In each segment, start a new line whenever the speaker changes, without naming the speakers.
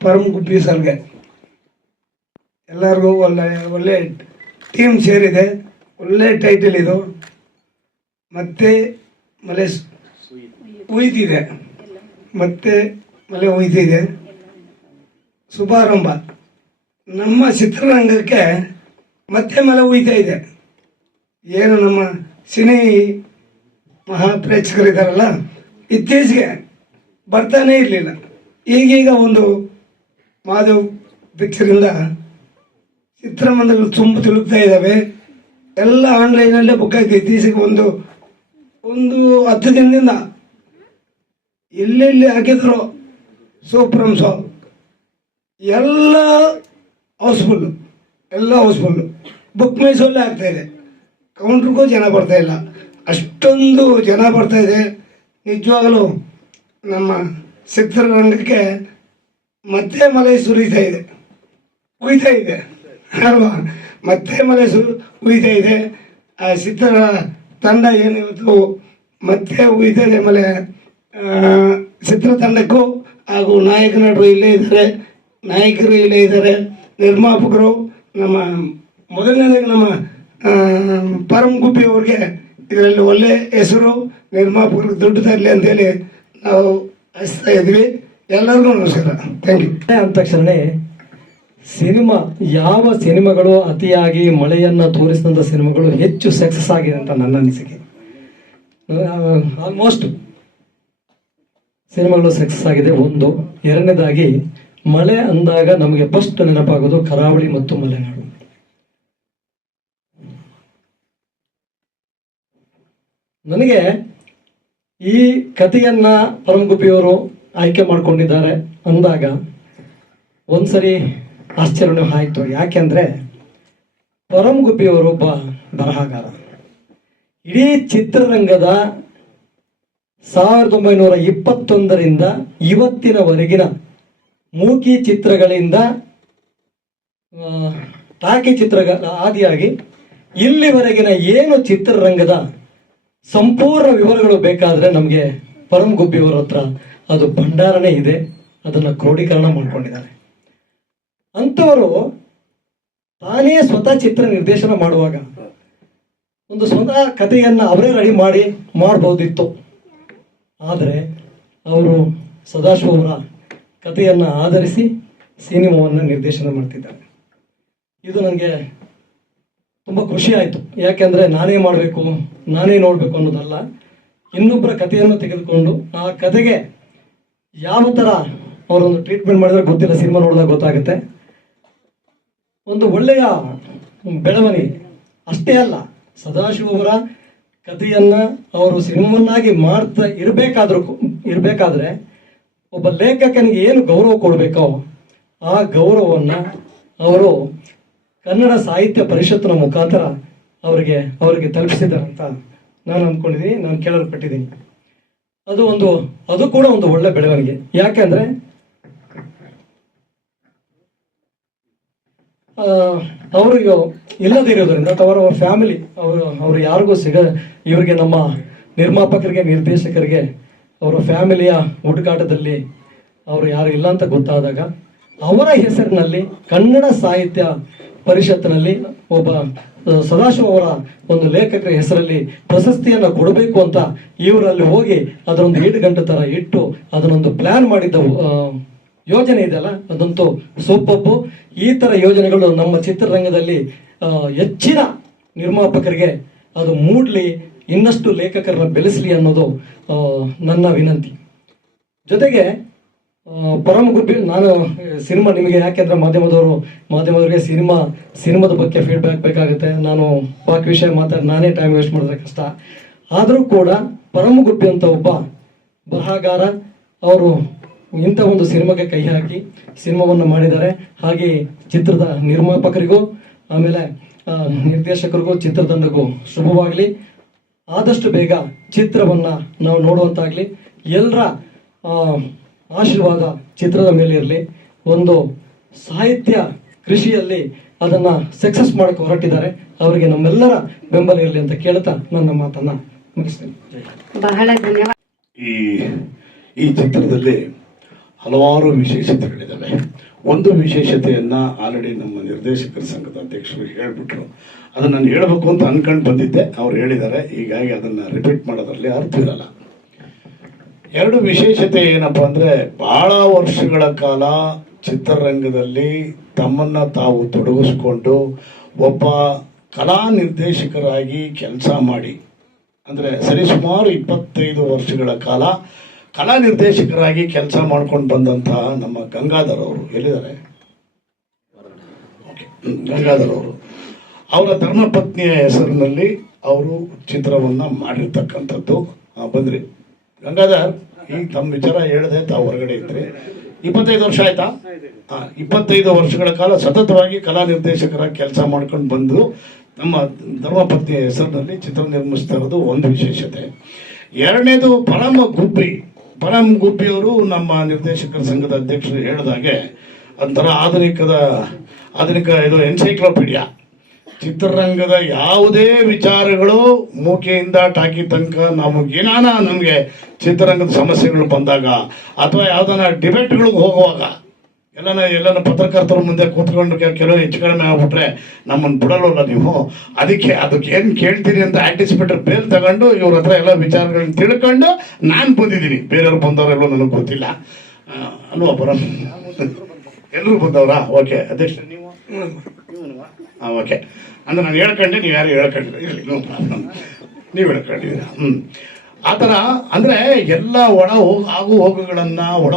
ಪರಮ್ ಗುಬ್ಬಿ ಸರ್ಗೆ ಎಲ್ಲರಿಗೂ ಒಳ್ಳೆ ಒಳ್ಳೆ ಟೀಮ್ ಸೇರಿದೆ. ಒಳ್ಳೆ ಟೈಟಲ್ ಇದು. ಮತ್ತೆ ಮಲೆ ಉಯ್ದಿದೆ ಮತ್ತೆ ಮಲೆ ಉಯ್ದಿದೆ ಶುಭಾರಂಭ. ನಮ್ಮ ಚಿತ್ರರಂಗಕ್ಕೆ ಮತ್ತೆ ಮಲೆ ಉಯ್ತಾ ಇದೆ. ಏನು ನಮ್ಮ ಸಿನಿ ಮಹಾ ಪ್ರೇಕ್ಷಕರಿದ್ದಾರಲ್ಲ ಇತ್ತೀಚೆಗೆ ಬರ್ತಾನೆ ಇರಲಿಲ್ಲ. ಈಗೀಗ ಒಂದು ಮಾಧವ್ ಪಿಕ್ಚರಿಂದ ಚಿತ್ರಮಂದಿರಗಳು ತುಂಬ ತಿಳುಗ್ತಾ ಇದ್ದಾವೆ. ಎಲ್ಲ ಆನ್ಲೈನಲ್ಲೇ ಬುಕ್ ಆಗಿದೆ ಇತ್ತೀಚೆಗೆ ಒಂದು ಒಂದು ಹತ್ತು ದಿನದಿಂದ ಎಲ್ಲೆಲ್ಲಿ ಹಾಕಿದ್ರು ಸೂಪ್ರಮ್ ಶೋ ಎಲ್ಲ ಹೌಸ್ಫುಲ್ಲು ಎಲ್ಲ ಹೌಸ್ಫುಲ್ಲು ಬುಕ್ ಮೈ ಆಗ್ತಾಯಿದೆ ಕೌಂಟ್ರಿಗೂ ಜನ ಬರ್ತಾ ಇಲ್ಲ. ಅಷ್ಟೊಂದು ಜನ ಬರ್ತಾ ಇದೆ. ನಿಜವಾಗಲೂ ನಮ್ಮ ಚಿತ್ರರಂಗಕ್ಕೆ ಮತ್ತೆ ಮಳೆ ಸುರಿತಾ ಇದೆ. ಉಯ್ತಾ ಇದೆ. ಅಲ್ವಾ? ಮತ್ತೆ ಮಳೆ ಸು ಉಯ್ತಾ ಇದೆ. ಆ ಚಿತ್ರ ತಂಡ ಏನಿವತ್ತು ಮತ್ತೆ ಉಯ್ತಾ ಇದೆ ಮಳೆ ಆ, ಚಿತ್ರತಂಡಕ್ಕೂ ಹಾಗೂ ನಾಯಕ ನಟರು ಇಲ್ಲೇ ಇದ್ದಾರೆ. ನಾಯಕರು ಇಲ್ಲೇ ಇದ್ದಾರೆ. ನಿರ್ಮಾಪಕರು ನಮ್ಮ ಮೊದಲನೇದಾಗಿ ನಮ್ಮ ಪರಮ ಗುಬ್ಬಿ ಅವ್ರಿಗೆ ಇದರಲ್ಲಿ ಒಳ್ಳೆ ಹೆಸರು ನಿರ್ಮಾಪಕರು ದುಡ್ಡು ಅಂತೇಳಿ ನಾವು ಹಚ್ತಾ ಇದ್ವಿ ಎಲ್ಲರಿಗೂ ನಮಸ್ಕಾರ ಥ್ಯಾಂಕ್ ಯು
ಅಂದ ತಕ್ಷಣ ಸಿನಿಮಾ, ಯಾವ ಸಿನಿಮಾಗಳು ಅತಿಯಾಗಿ ಮಳೆಯನ್ನ ತೋರಿಸಿದಂಥ ಸಿನಿಮಾಗಳು ಹೆಚ್ಚು ಸಕ್ಸಸ್ ಆಗಿದೆ ಅಂತ ನನ್ನ ಅನಿಸಿಕೆ. ಆಲ್ಮೋಸ್ಟ್ ಸಿನಿಮಾಗಳು ಸಕ್ಸಸ್ ಆಗಿದೆ. ಒಂದು. ಎರಡನೇದಾಗಿ, ಮಳೆ ಅಂದಾಗ ನಮಗೆ ಫಸ್ಟ್ ನೆನಪಾಗೋದು ಕರಾವಳಿ ಮತ್ತು ಮಲೆನಾಡು. ನನಗೆ ಈ ಕಥೆಯನ್ನ ಪರಮಗುಪ್ಪಿಯವರು ಆಯ್ಕೆ ಮಾಡ್ಕೊಂಡಿದ್ದಾರೆ ಅಂದಾಗ ಒಂದ್ಸರಿ ಆಶ್ಚರ್ಯ ಆಯ್ತು. ಯಾಕೆಂದ್ರೆ ಪರಮಗುಪ್ಪಿಯವರು ಒಬ್ಬ ಬರಹಗಾರ. ಇಡೀ ಚಿತ್ರರಂಗದ ಸಾವಿರದ ಒಂಬೈನೂರ ಇಪ್ಪತ್ತೊಂದರಿಂದ ಇವತ್ತಿನವರೆಗಿನ ಮೂಕಿ ಚಿತ್ರಗಳಿಂದ ಟಾಕಿ ಚಿತ್ರಗಳ ಆದಿಯಾಗಿ ಇಲ್ಲಿವರೆಗಿನ ಏನು ಚಿತ್ರರಂಗದ ಸಂಪೂರ್ಣ ವಿವರಗಳು ಬೇಕಾದರೆ ನಮಗೆ ಪರಮ್ ಗುಬ್ಬಿಯವರ ಹತ್ರ ಅದು ಭಂಡಾರನೇ ಇದೆ, ಅದನ್ನು ಕ್ರೋಢೀಕರಣ ಮಾಡ್ಕೊಂಡಿದ್ದಾರೆ. ಅಂಥವರು ತಾನೇ ಸ್ವತಃ ಚಿತ್ರ ನಿರ್ದೇಶನ ಮಾಡುವಾಗ ಒಂದು ಸ್ವತಃ ಕಥೆಯನ್ನು ಅವರೇ ರೆಡಿ ಮಾಡಿ ಮಾಡಬಹುದಿತ್ತು ಆದರೆ ಅವರು ಸದಾಶಿವರ ಕಥೆಯನ್ನು ಆಧರಿಸಿ ಸಿನಿಮಾವನ್ನು ನಿರ್ದೇಶನ ಮಾಡ್ತಿದ್ದಾರೆ. ಇದು ನನಗೆ ತುಂಬ ಖುಷಿ ಆಯಿತು. ಯಾಕೆಂದರೆ ನಾನೇ ಮಾಡಬೇಕು, ನಾನೇ ನೋಡಬೇಕು ಅನ್ನೋದಲ್ಲ ಇನ್ನೊಬ್ಬರ ಕಥೆಯನ್ನು ತೆಗೆದುಕೊಂಡು ಆ ಕಥೆಗೆ ಯಾವ ಥರ ಅವರೊಂದು ಟ್ರೀಟ್ಮೆಂಟ್ ಮಾಡಿದ್ರೆ ಗೊತ್ತಿಲ್ಲ, ಸಿನಿಮಾ ನೋಡಿದಾಗ ಗೊತ್ತಾಗುತ್ತೆ. ಒಂದು ಒಳ್ಳೆಯ ಬೆಳವಣಿಗೆ, ಅಷ್ಟೇ ಅಲ್ಲ, ಸದಾಶಿವ ಅವರ ಕಥೆಯನ್ನ ಅವರು ಸಿನಿಮಾವನ್ನಾಗಿ ಮಾಡ್ತಾ ಇರಬೇಕಾದ್ರೂ ಇರಬೇಕಾದ್ರೆ ಒಬ್ಬ ಲೇಖಕನಿಗೆ ಏನು ಗೌರವ ಕೊಡಬೇಕೋ ಆ ಗೌರವವನ್ನ ಅವರು ಕನ್ನಡ ಸಾಹಿತ್ಯ ಪರಿಷತ್ತಿನ ಮುಖಾಂತರ ಅವರಿಗೆ ಅವರಿಗೆ ತಲುಪಿಸಿದ್ದಾರೆ ಅಂತ ನಾನು ಅಂದ್ಕೊಂಡಿದ್ದೀನಿ, ನಾನು ಕೇಳಲ್ಪಟ್ಟಿದ್ದೀನಿ ಅದು ಒಂದು ಅದು ಕೂಡ ಒಂದು ಒಳ್ಳೆ ಬೆಳವಣಿಗೆ. ಯಾಕೆಂದ್ರೆ ಆ, ಅವರಿಗೆ ಇಲ್ಲದಿರೋದ್ರಿಂದ ಅಥವಾ ಅವರ ಫ್ಯಾಮಿಲಿ ಅವರು ಅವರು ಯಾರಿಗೂ ಸಿಗ ಇವರಿಗೆ ನಮ್ಮ ನಿರ್ಮಾಪಕರಿಗೆ ನಿರ್ದೇಶಕರಿಗೆ ಅವರ ಫ್ಯಾಮಿಲಿಯ ಹುಡುಕಾಟದಲ್ಲಿ ಅವರು ಯಾರು ಇಲ್ಲ ಅಂತ ಗೊತ್ತಾದಾಗ ಅವರ ಹೆಸರಿನಲ್ಲಿ ಕನ್ನಡ ಸಾಹಿತ್ಯ ಪರಿಷತ್ತಿನಲ್ಲಿ ಒಬ್ಬ ಸದಾಶಿವ ಅವರ ಒಂದು ಲೇಖಕರ ಹೆಸರಲ್ಲಿ ಪ್ರಶಸ್ತಿಯನ್ನ ಕೊಡಬೇಕು ಅಂತ ಇವರಲ್ಲಿ ಹೋಗಿ ಅದರೊಂದು ಏಳು ಗಂಟೆ ತರ ಇಟ್ಟು ಅದನ್ನೊಂದು ಪ್ಲಾನ್ ಮಾಡಿದ್ದ ಯೋಜನೆ ಇದೆಯಲ್ಲ ಅದಂತೂ ಸೂಪಪ್ಪು. ಈ ತರ ಯೋಜನೆಗಳು ನಮ್ಮ ಚಿತ್ರರಂಗದಲ್ಲಿ ಹೆಚ್ಚಿನ ನಿರ್ಮಾಪಕರಿಗೆ ಅದು ಮೂಡ್ಲಿ, ಇನ್ನಷ್ಟು ಲೇಖಕರನ್ನ ಬೆಳೆಸಲಿ ಅನ್ನೋದು ನನ್ನ ವಿನಂತಿ. ಜೊತೆಗೆ ಪರಮ ಗುಬ್ಬಿ ನಾನು ಸಿನಿಮಾ ನಿಮಗೆ ಯಾಕೆಂದ್ರೆ ಮಾಧ್ಯಮದವರು, ಮಾಧ್ಯಮದವರಿಗೆ ಸಿನಿಮಾ, ಸಿನಿಮಾದ ಬಗ್ಗೆ ಫೀಡ್ಬ್ಯಾಕ್ ಬೇಕಾಗುತ್ತೆ. ನಾನು ಬಾಕಿ ವಿಷಯ ಮಾತಾಡಿ ನಾನೇ ಟೈಮ್ ವೇಸ್ಟ್ ಮಾಡಿದ್ರೆ ಕಷ್ಟ. ಆದರೂ ಕೂಡ ಪರಮ ಗುಬ್ಬಿ ಅಂತ ಒಬ್ಬ ಬರಹಗಾರ, ಅವರು ಇಂಥ ಒಂದು ಸಿನಿಮಾಗೆ ಕೈ ಹಾಕಿ ಸಿನಿಮಾವನ್ನು ಮಾಡಿದ್ದಾರೆ. ಹಾಗೆ ಚಿತ್ರದ ನಿರ್ಮಾಪಕರಿಗೂ, ಆಮೇಲೆ ನಿರ್ದೇಶಕರಿಗೂ ಚಿತ್ರತಂಡಕ್ಕೂ ಶುಭವಾಗಲಿ. ಆದಷ್ಟು ಬೇಗ ಚಿತ್ರವನ್ನು ನಾವು ನೋಡುವಂತಾಗಲಿ. ಎಲ್ಲರ ಆಶೀರ್ವಾದ ಚಿತ್ರದ ಮೇಲೆ ಇರಲಿ. ಒಂದು ಸಾಹಿತ್ಯ ಕೃಷಿಯಲ್ಲಿ ಅದನ್ನ ಸಕ್ಸಸ್ ಮಾಡಕ್ಕೆ ಹೊರಟಿದ್ದಾರೆ. ಅವರಿಗೆ ನಮ್ಮೆಲ್ಲರ ಬೆಂಬಲ ಇರಲಿ ಅಂತ ಕೇಳ್ತಾ ನನ್ನ ಮಾತನ್ನ ಮುಗಿಸ್ತೇನೆ.
ಬಹಳ ಧನ್ಯವಾದ.
ಈ ಈ ಚಿತ್ರದಲ್ಲಿ ಹಲವಾರು ವಿಶೇಷತೆಗಳಿದ್ದಾವೆ.
ಒಂದು ವಿಶೇಷತೆಯನ್ನ ಆಲ್ರೆಡಿ ನಮ್ಮ ನಿರ್ದೇಶಕರ ಸಂಘದ ಅಧ್ಯಕ್ಷರು ಹೇಳ್ಬಿಟ್ರು. ಅದನ್ನ ನಾನು ಹೇಳಬೇಕು ಅಂತ ಅನ್ಕೊಂಡು ಬಂದಿದ್ದೆ. ಅವ್ರು ಹೇಳಿದ್ದಾರೆ. ಹೀಗಾಗಿ ಅದನ್ನ ರಿಪೀಟ್ ಮಾಡೋದ್ರಲ್ಲಿ ಅರ್ಥ ಇರಲ್ಲ. ಎರಡು ವಿಶೇಷತೆ ಏನಪ್ಪ ಅಂದರೆ ಬಹಳ ವರ್ಷಗಳ ಕಾಲ ಚಿತ್ರರಂಗದಲ್ಲಿ ತಮ್ಮನ್ನ ತಾವು ತೊಡಗಿಸ್ಕೊಂಡು ಒಬ್ಬ ಕಲಾ ನಿರ್ದೇಶಕರಾಗಿ ಕೆಲಸ ಮಾಡಿ. ಅಂದ್ರೆ ಸರಿಸುಮಾರು ಇಪ್ಪತ್ತೈದು ವರ್ಷಗಳ ಕಾಲ ಕಲಾ ನಿರ್ದೇಶಕರಾಗಿ ಕೆಲಸ ಮಾಡ್ಕೊಂಡು ಬಂದಂತಹ ನಮ್ಮ ಗಂಗಾಧರ್ ಅವರು. ಎಲ್ಲಿದ್ದಾರೆ? ಗಂಗಾಧರ್ ಅವರು. ಅವರ ಧರ್ಮಪತ್ನಿಯ ಹೆಸರಿನಲ್ಲಿ ಅವರು ಚಿತ್ರವನ್ನ ಮಾಡಿರ್ತಕ್ಕಂಥದ್ದು. ಬಂದ್ರಿ. ಗಂಗಾಧರ್ ಈಗ ತಮ್ಮ ವಿಚಾರ ಹೇಳಿದೆ ತಾವು ಹೊರಗಡೆ ಇದ್ರಿ. ಇಪ್ಪತ್ತೈದು ವರ್ಷ ಆಯ್ತಾ? ಇಪ್ಪತ್ತೈದು ವರ್ಷಗಳ ಕಾಲ ಸತತವಾಗಿ ಕಲಾ ನಿರ್ದೇಶಕರಾಗಿ ಕೆಲಸ ಮಾಡ್ಕೊಂಡು ಬಂದು ನಮ್ಮ ಧರ್ಮಪತ್ನಿಯ ಹೆಸರಿನಲ್ಲಿ ಚಿತ್ರ ನಿರ್ಮಿಸ್ತಾ ಇರೋದು ಒಂದು ವಿಶೇಷತೆ. ಎರಡನೇದು ಪರಮ ಗುಬ್ಬಿ. ಪರಮ ಗುಬ್ಬಿಯವರು ನಮ್ಮ ನಿರ್ದೇಶಕರ ಸಂಘದ ಅಧ್ಯಕ್ಷರು ಹೇಳಿದಾಗೆ, ಒಂಥರ ಆಧುನಿಕದ, ಆಧುನಿಕ ಇದು ಎನ್ಸೈಕ್ಲೋಪೀಡಿಯಾ ಚಿತ್ರರಂಗದ ಯಾವುದೇ ವಿಚಾರಗಳು ಮೂಕೆಯಿಂದ ಟಾಕಿ ತನಕ ನಮಗೇನಾನ ನಮಗೆ ಚಿತ್ರರಂಗದ ಸಮಸ್ಯೆಗಳು ಬಂದಾಗ ಅಥವಾ ಯಾವ್ದಾನ ಡಿಬೇಟ್ಗಳಿಗೆ ಹೋಗುವಾಗ ಎಲ್ಲನ ಎಲ್ಲನ ಪತ್ರಕರ್ತರ ಮುಂದೆ ಕೂತ್ಕೊಂಡು ಕೆಲವು ಹೆಚ್ಚು ಕಡಿಮೆ ಆಗ್ಬಿಟ್ರೆ ನಮ್ಮನ್ನು ಬಿಡಲ್ಲ ನೀವು? ಅದಕ್ಕೆ ಅದಕ್ಕೆ ಏನು ಕೇಳ್ತೀರಿ ಅಂತ ಆಂಟಿಸಿಪೇಟರ್ ಬೇಲ್ ತಗೊಂಡು ಇವ್ರ ಹತ್ರ ಎಲ್ಲ ವಿಚಾರಗಳನ್ನ ತಿಳ್ಕೊಂಡು ನಾನು ಬಂದಿದ್ದೀನಿ. ಬೇರೆಯವ್ರು ಬಂದವರೆಲ್ಲೋ ನನಗೆ ಗೊತ್ತಿಲ್ಲ. ಅಲ್ವಾ ಬರೋಣ ಎಲ್ಲರೂ ಬಂದವರಾ? ಓಕೆ ಅಧ್ಯಕ್ಷ ನೀವು? ಹಾಂ ಓಕೆ ಅಂದ್ರೆ ನಾನು ಹೇಳ್ಕೊಂಡೆ, ನೀವು ಯಾರು ಹೇಳ್ಕೊಂಡಿದ್ರೆ ಇರಲಿ ನೋ ಪ್ರಾಬ್ಲಮ್ ನೀವು ಹೇಳ್ಕೊಂಡಿದ್ದೀರಾ? ಹ್ಞೂ ಆ ಥರ, ಅಂದರೆ ಎಲ್ಲ ಒಳ ಆಗು ಹೋಗುಗಳನ್ನ, ಒಳ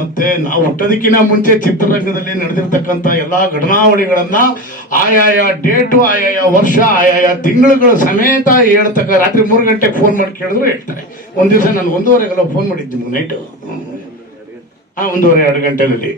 ಮತ್ತೆ ನಾವು ಹುಟ್ಟೋದಕ್ಕಿಂತ ಮುಂಚೆ ಚಿತ್ರರಂಗದಲ್ಲಿ ನಡೆದಿರ್ತಕ್ಕಂಥ ಎಲ್ಲ ಘಟನಾವಳಿಗಳನ್ನ ಆಯಾಯ ಡೇಟು, ಆಯಾಯ ವರ್ಷ, ಆಯಾಯ ತಿಂಗಳುಗಳ ಸಮೇತ ಹೇಳ್ತಕ್ಕ, ರಾತ್ರಿ ಮೂರು ಗಂಟೆಗೆ ಫೋನ್ ಮಾಡಿ ಕೇಳಿದ್ರು ಹೇಳ್ತಾರೆ. ಒಂದು ದಿವಸ ನಾನು ಒಂದೂವರೆಗೆಲ್ಲ ಫೋನ್ ಮಾಡಿದ್ದೆ ನೈಟು ಹಾ ಒಂದೂವರೆ, ಎರಡು ಗಂಟೆಯಲ್ಲಿ.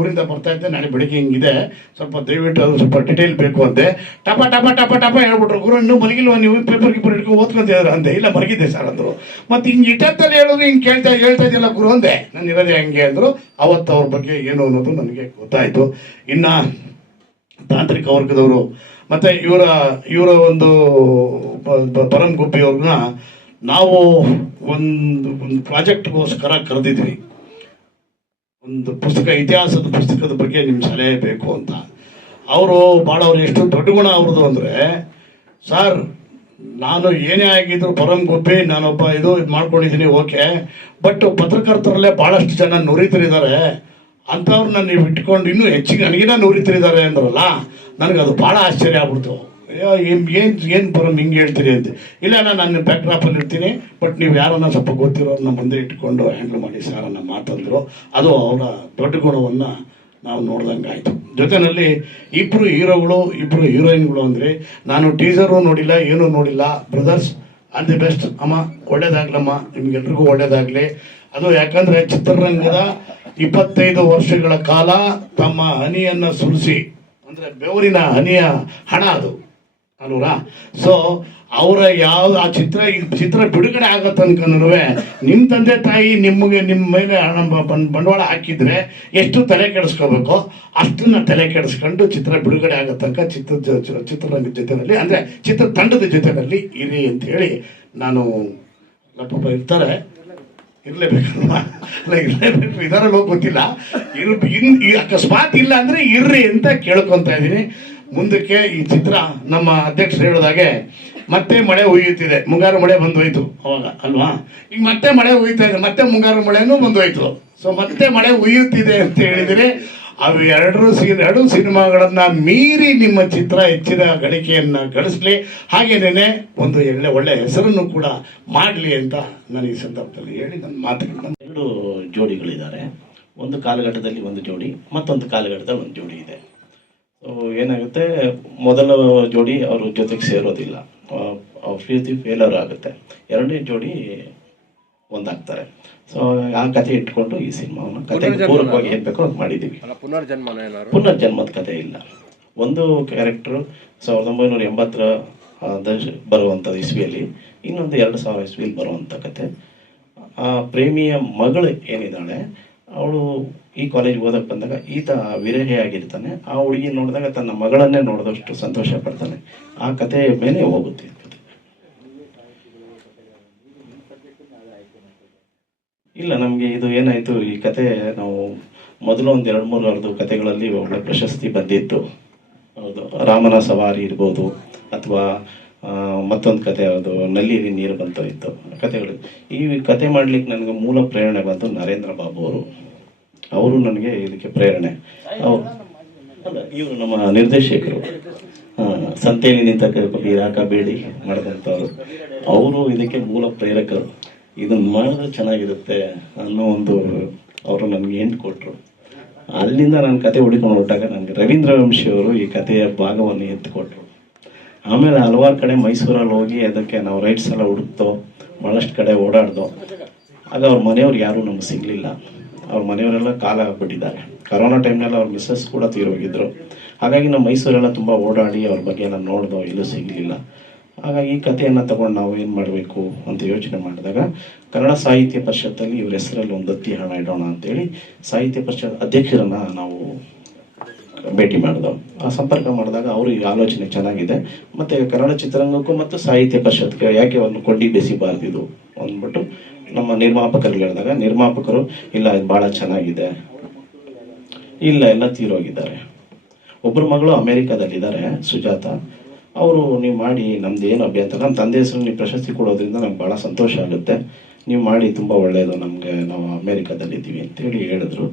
ಊರಿಂದ ಬರ್ತಾ ಇದ್ದೆ, ನಾಳೆ ಬೆಳಿಗ್ಗೆ ಹಿಂಗಿದೆ. ಸ್ವಲ್ಪ ದಯವಿಟ್ಟು ಅದು ಸ್ವಲ್ಪ ಡಿಟೇಲ್ ಬೇಕು ಅಂತೆ ಟಪ ಟಪ ಟಪ ಟಪ ಹೇಳ್ಬಿಟ್ರು. ಗುರು, ಇನ್ನೂ ಮಲಗಿಲ್ವ ನೀವು? ಪೇಪರ್ ಗಿಪರ್ ಹಿಡ್ಕೊಂಡು ಓದ್ಕೊಂತಿದ್ರು ಅಂದೆ. ಇಲ್ಲ, ಮಲಗಿದ್ದೆ ಸರ್ ಅಂದ್ರು. ಮತ್ತೆ ಹಿಂಗೆ ಇಟ್ಟತ್ತಲ್ಲಿ ಹೇಳಿದ್ರು ಹಿಂಗೆ ಕೇಳ್ತಾ, ಹೇಳ್ತಾ ಇದೆಯಲ್ಲ ಗುರು ಅಂದೆ. ನಾನು ಇರೋದೆ ಹಂಗೆ ಅಂದ್ರು. ಅವತ್ತು ಅವ್ರ ಬಗ್ಗೆ ಏನು ಅನ್ನೋದು ನನಗೆ ಗೊತ್ತಾಯಿತು. ಇನ್ನ ತಾಂತ್ರಿಕ ವರ್ಗದವರು, ಮತ್ತೆ ಇವರ ಇವರ ಒಂದು ಪರಂ ಗುಬ್ಬಿ ಅವ್ರನ್ನ ನಾವು ಒಂದು ಒಂದು ಪ್ರಾಜೆಕ್ಟ್ಗೋಸ್ಕರ ಕರೆದಿದ್ವಿ. ಒಂದು ಪುಸ್ತಕ, ಇತಿಹಾಸದ ಪುಸ್ತಕದ ಬಗ್ಗೆ ನಿಮ್ಮ ಸಲಹೆ ಬೇಕು ಅಂತ. ಅವರು ಭಾಳ ಅವ್ರು ಎಷ್ಟು ದೊಡ್ಡ ಗುಣ ಅವ್ರದ್ದು ಅಂದರೆ, ಸರ್, ನಾನು ಏನೇ ಆಗಿದ್ರು ಪರಂ ಗುಬ್ಬಿ, ನಾನೊಬ್ಬ ಇದು ಇದು ಮಾಡ್ಕೊಂಡಿದ್ದೀನಿ, ಓಕೆ. ಬಟ್ ಪತ್ರಕರ್ತರಲ್ಲೇ ಭಾಳಷ್ಟು ಜನ ನುರಿತರಿದ್ದಾರೆ ಅಂಥವ್ರನ್ನ ನೀವು ಇಟ್ಕೊಂಡು ಇನ್ನೂ ಹೆಚ್ಚಿಗೆ ನನಗಿನ್ನ ನುರಿತರಿದ್ದಾರೆ ಅಂದ್ರಲ್ಲ ನನಗೆ ಅದು ಭಾಳ ಆಶ್ಚರ್ಯ ಆಗ್ಬಿಡ್ತು. ಏನು ಏನು ಬರೋಮ್ ಹಿಂಗೆ ಹೇಳ್ತೀರಿ ಅಂತ. ಇಲ್ಲ ನಾನು ನನ್ನ ಬ್ಯಾಕ್ ಡ್ರಾಪಲ್ಲಿ ಇರ್ತೀನಿ ಬಟ್ ನೀವು ಯಾರನ್ನ ಸ್ವಲ್ಪ ಗೊತ್ತಿರೋರನ್ನ ಮುಂದೆ ಇಟ್ಕೊಂಡು ಹ್ಯಾಂಡಲ್ ಮಾಡಿ ಸರ್ ಅನ್ನ ಮಾತಂದ್ರು ಅದು ಅವರ ದೊಡ್ಡ ಗುಣವನ್ನು ನಾವು ನೋಡ್ದಂಗೆ ಆಯಿತು. ಜೊತೆಯಲ್ಲಿ ಇಬ್ಬರು ಹೀರೋಗಳು ಇಬ್ಬರು ಹೀರೋಯಿನ್ಗಳು ಅಂದರೆ, ನಾನು ಟೀಸರು ನೋಡಿಲ್ಲ, ಏನೂ ನೋಡಿಲ್ಲ. ಬ್ರದರ್ಸ್ ಆಲ್ ದಿ ಬೆಸ್ಟ್ ಅಮ್ಮ, ಒಳ್ಳೇದಾಗ್ಲಮ್ಮ. ನಿಮ್ಗೆಲ್ರಿಗೂ ಒಳ್ಳೇದಾಗಲಿ. ಅದು ಯಾಕಂದರೆ ಚಿತ್ರರಂಗದ ಇಪ್ಪತ್ತೈದು ವರ್ಷಗಳ ಕಾಲ ತಮ್ಮ ಹನಿಯನ್ನು ಸುರಿಸಿ, ಅಂದರೆ ಬೆವರಿನ ಹನಿಯ ಹಣ ಅದು. ಅಲ್ವರಾ ಸೊ ಅವರ ಯಾವ ಆ ಚಿತ್ರ ಈಗ ಚಿತ್ರ ಬಿಡುಗಡೆ ಆಗೋ ತನಕನೂ ನಿಮ್ಮ ತಂದೆ ತಾಯಿ ನಿಮಗೆ ನಿಮ್ಮ ಮೇಲೆ ಹಣ ಬಂಡವಾಳ ಹಾಕಿದ್ರೆ ಎಷ್ಟು ತಲೆ ಕೆಡಿಸ್ಕೋಬೇಕು? ಅಷ್ಟನ್ನ ತಲೆ ಕೆಡಿಸ್ಕೊಂಡು ಚಿತ್ರ ಬಿಡುಗಡೆ ಆಗೋ ತನಕ ಚಿತ್ರ ಚಿತ್ರರಂಗ ಜೊತೆಯಲ್ಲಿ ಅಂದರೆ ಚಿತ್ರ ತಂಡದ ಜೊತೆಯಲ್ಲಿ ಇರಿ ಅಂತ ಹೇಳಿ ನಾನು ಪಾಪ ಇರ್ತಾರೆ. ಇರಲೇಬೇಕಲ್ವಾ ಅಲ್ಲ, ಇರಲೇಬೇಕು. ಇದಾರಲ್ಲೋ ಗೊತ್ತಿಲ್ಲ. ಇರ್ ಇನ್ ಅಕಸ್ಮಾತ್ ಇಲ್ಲ ಅಂದರೆ ಇರ್ರಿ ಅಂತ ಕೇಳ್ಕೊತಾ ಇದ್ದೀನಿ. ಮುಂದಕ್ಕೆ ಈ ಚಿತ್ರ ನಮ್ಮ ಅಧ್ಯಕ್ಷರು ಹೇಳಿದಾಗೆ ಮತ್ತೆ ಮಳೆ ಉಯ್ಯುತ್ತಿದೆ ಮುಂಗಾರು ಮಳೆ ಬಂದು ಹೋಯ್ತು ಅವಾಗ, ಅಲ್ವಾ? ಈಗ ಮತ್ತೆ ಮಳೆ ಉಯ್ತಾ ಇದೆ, ಮತ್ತೆ ಮುಂಗಾರು ಮಳೆನೂ ಬಂದು ಹೋಯ್ತು ಸೊ ಮತ್ತೆ ಮಳೆ ಉಯ್ಯುತ್ತಿದೆ ಅಂತ ಹೇಳಿದರೆ ಅವು ಎರಡರೂ ಸಿ, ಎರಡು ಸಿನಿಮಾಗಳನ್ನ ಮೀರಿ ನಿಮ್ಮ ಚಿತ್ರ ಹೆಚ್ಚಿನ ಗಳಿಕೆಯನ್ನ ಗಳಿಸ್ಲಿ. ಹಾಗೇನೇ ಒಂದು ಒಳ್ಳೆ ಒಳ್ಳೆ ಹೆಸರನ್ನು ಕೂಡ ಮಾಡಲಿ ಅಂತ ನಾನು ಈ ಸಂದರ್ಭದಲ್ಲಿ ಹೇಳಿ ನನ್ನ ಮಾತುಗಳನ್ನ
ಎರಡು ಜೋಡಿಗಳಿದ್ದಾರೆ. ಒಂದು ಕಾಲಘಟ್ಟದಲ್ಲಿ ಒಂದು ಜೋಡಿ, ಮತ್ತೊಂದು ಕಾಲಘಟ್ಟದಲ್ಲಿ ಒಂದು ಜೋಡಿ ಇದೆ. ಏನಾಗುತ್ತೆ? ಮೊದಲ ಜೋಡಿ ಅವ್ರ ಜೊತೆಗೆ ಸೇರೋದಿಲ್ಲ. ಪ್ರೀತಿ ಫೇಲರ್ ಆಗುತ್ತೆ. ಎರಡನೇ ಜೋಡಿ ಒಂದಾಗ್ತಾರೆ. ಸೊ ಆ ಕಥೆ ಇಟ್ಕೊಂಡು ಈ ಸಿನಿಮಾವನ್ನು ಕತೆ ಪೂರ್ವಕವಾಗಿ ಏನ್ ಬೇಕೋ ಅದು ಮಾಡಿದ್ದೀವಿ ಪುನರ್ಜನ್ಮದ ಕಥೆ ಇಲ್ಲ. ಒಂದು ಕ್ಯಾರೆಕ್ಟರ್ ಸಾವಿರದ ಒಂಬೈನೂರ ಎಂಬತ್ತರ ಬರುವಂಥದ್ದು ಇಸ್ವಿಯಲ್ಲಿ ಇನ್ನೊಂದು ಎರಡು ಸಾವಿರ ಇಸ್ವಿಯಲ್ಲಿ ಬರುವಂಥ ಕತೆ ಆ ಪ್ರೇಮಿಯ ಮಗಳು ಏನಿದ್ದಾಳೆ? ಅವಳು ಈ ಕಾಲೇಜ್ ಓದಕ್ಕೆ ಬಂದಾಗ ಈತ ವಿರಹಿಯಾಗಿರ್ತಾನೆ ಆ ಹುಡುಗಿ ನೋಡಿದಾಗ ತನ್ನ ಮಗಳನ್ನೇ ನೋಡಿದಷ್ಟು ಸಂತೋಷ ಪಡ್ತಾನೆ. ಆ ಕತೆ ಮೇಲೆ ಹೋಗುತ್ತೆ ಇಲ್ಲ, ನಮಗೆ ಇದು ಏನಾಯಿತು, ಈ ಕತೆ ನಾವು ಮೊದಲು ಒಂದು ಎರಡು ಮೂರು ಅವ್ರದ್ದು ಕತೆಗಳಲ್ಲಿ ಒಳ್ಳೆ ಪ್ರಶಸ್ತಿ ಬಂದಿತ್ತು. ಹೌದು, ರಾಮನ ಸವಾರಿ ಇರ್ಬೋದು, ಅಥವಾ ಮತ್ತೊಂದು ಕತೆ ಅದು ನಲ್ಲಿಯಲ್ಲಿ ನೀರು ಬಂತು ಇತ್ತು ಕತೆಗಳು ಈ ಕತೆ ಮಾಡ್ಲಿಕ್ಕೆ ನನಗೆ ಮೂಲ ಪ್ರೇರಣೆ ಬಂತು ನರೇಂದ್ರ ಬಾಬು ಅವರು. ಅವರು ನನಗೆ ಇದಕ್ಕೆ ಪ್ರೇರಣೆ. ಇವರು ನಮ್ಮ ನಿರ್ದೇಶಕರು. ಸಂತೇಲಿ ನಿಂತ ಬೀರಾಕ ಬೇಡಿ ಮಾಡಿದಂಥವ್ರು. ಅವರು ಇದಕ್ಕೆ ಮೂಲ ಪ್ರೇರಕರು. ಇದನ್ನು ಮಾಡಿದ್ರೆ ಚೆನ್ನಾಗಿರುತ್ತೆ ಅನ್ನೋ ಒಂದು ಅವರು ನನಗೆ ಎಂಟು ಕೊಟ್ಟರು ಅಲ್ಲಿಂದ ನಾನು ಕತೆ ಹುಡುಕೊಂಡು ಹೊಟ್ಟಾಗ ನನಗೆ ರವೀಂದ್ರ ವಂಶಿಯವರು ಈ ಕಥೆಯ ಭಾಗವನ್ನು ಎತ್ತಿಕೊಟ್ರು ಆಮೇಲೆ ಹಲವಾರು ಕಡೆ ಮೈಸೂರಲ್ಲಿ ಹೋಗಿ ಅದಕ್ಕೆ ನಾವು ರೈಟ್ಸ್ ಎಲ್ಲ ಹುಡುಕ್ತೋ ಭಾಳಷ್ಟು ಕಡೆ ಓಡಾಡ್ದೋ. ಆಗ ಅವ್ರ ಮನೆಯವ್ರು ಯಾರೂ ನಮ್ಗೆ ಸಿಗಲಿಲ್ಲ. ಅವ್ರ ಮನೆಯವರೆಲ್ಲ ಕಾಲ ಆಗ್ಬಿಟ್ಟಿದ್ದಾರೆ ಕರೋನಾ ಟೈಮ್ನಲ್ಲಿ ಅವ್ರ ಮಿಸ್ಸಸ್ ಕೂಡ ತೀರೋಗಿದ್ರು ಹಾಗಾಗಿ ನಾವು ಮೈಸೂರೆಲ್ಲ ತುಂಬ ಓಡಾಡಿ ಅವ್ರ ಬಗ್ಗೆ ಎಲ್ಲ ನೋಡಿದೋ ಎಲ್ಲೂ ಸಿಗಲಿಲ್ಲ. ಹಾಗಾಗಿ ಈ ಕಥೆಯನ್ನು ತಗೊಂಡು ನಾವು ಏನು ಮಾಡಬೇಕು ಅಂತ ಯೋಚನೆ ಮಾಡಿದಾಗ, ಕನ್ನಡ ಸಾಹಿತ್ಯ ಪರಿಷತ್ತಲ್ಲಿ ಇವ್ರ ಹೆಸರಲ್ಲಿ ಒಂದು ದತ್ತಿ ಹಣ ಇಡೋಣ ಅಂತೇಳಿ ಸಾಹಿತ್ಯ ಪರಿಷತ್ ಅಧ್ಯಕ್ಷರನ್ನ ನಾವು ಭೇಟಿ ಮಾಡಿದವು. ಆ ಸಂಪರ್ಕ ಮಾಡಿದಾಗ ಅವರು ಈ ಆಲೋಚನೆ ಚೆನ್ನಾಗಿದೆ. ಮತ್ತು ಕನ್ನಡ ಚಿತ್ರರಂಗಕ್ಕೂ ಮತ್ತು ಸಾಹಿತ್ಯ ಪರಿಷತ್ಗೆ ಯಾಕೆ ಒಂದು ಕೊಂಡಿ ಬೆಸಿಬಾರ್ದು ಅಂದ್ಬಿಟ್ಟು ನಮ್ಮ ನಿರ್ಮಾಪಕರಿಗೆ ಹೇಳಿದಾಗ, ನಿರ್ಮಾಪಕರು, ಇಲ್ಲ, ಇದು ಭಾಳ ಚೆನ್ನಾಗಿದೆ. ಇಲ್ಲ, ಎಲ್ಲ ತೀರೋಗಿದ್ದಾರೆ. ಒಬ್ಬರು ಮಗಳು ಅಮೇರಿಕಾದಲ್ಲಿದ್ದಾರೆ, ಸುಜಾತ. ಅವರು, ನೀವು ಮಾಡಿ, ನಮ್ದು ಏನು ಅಭ್ಯಂತರ ನಮ್ಮ ತಂದೆ ಹೆಸರು ನೀವು ಪ್ರಶಸ್ತಿ ಕೊಡೋದ್ರಿಂದ ನಮ್ಗೆ ಭಾಳ ಸಂತೋಷ ಆಗುತ್ತೆ. ನೀವು ಮಾಡಿ, ತುಂಬ ಒಳ್ಳೆಯದು ನಮಗೆ, ನಾವು ಅಮೇರಿಕಾದಲ್ಲಿದ್ದೀವಿ ಅಂತೇಳಿ ಹೇಳಿದ್ರು.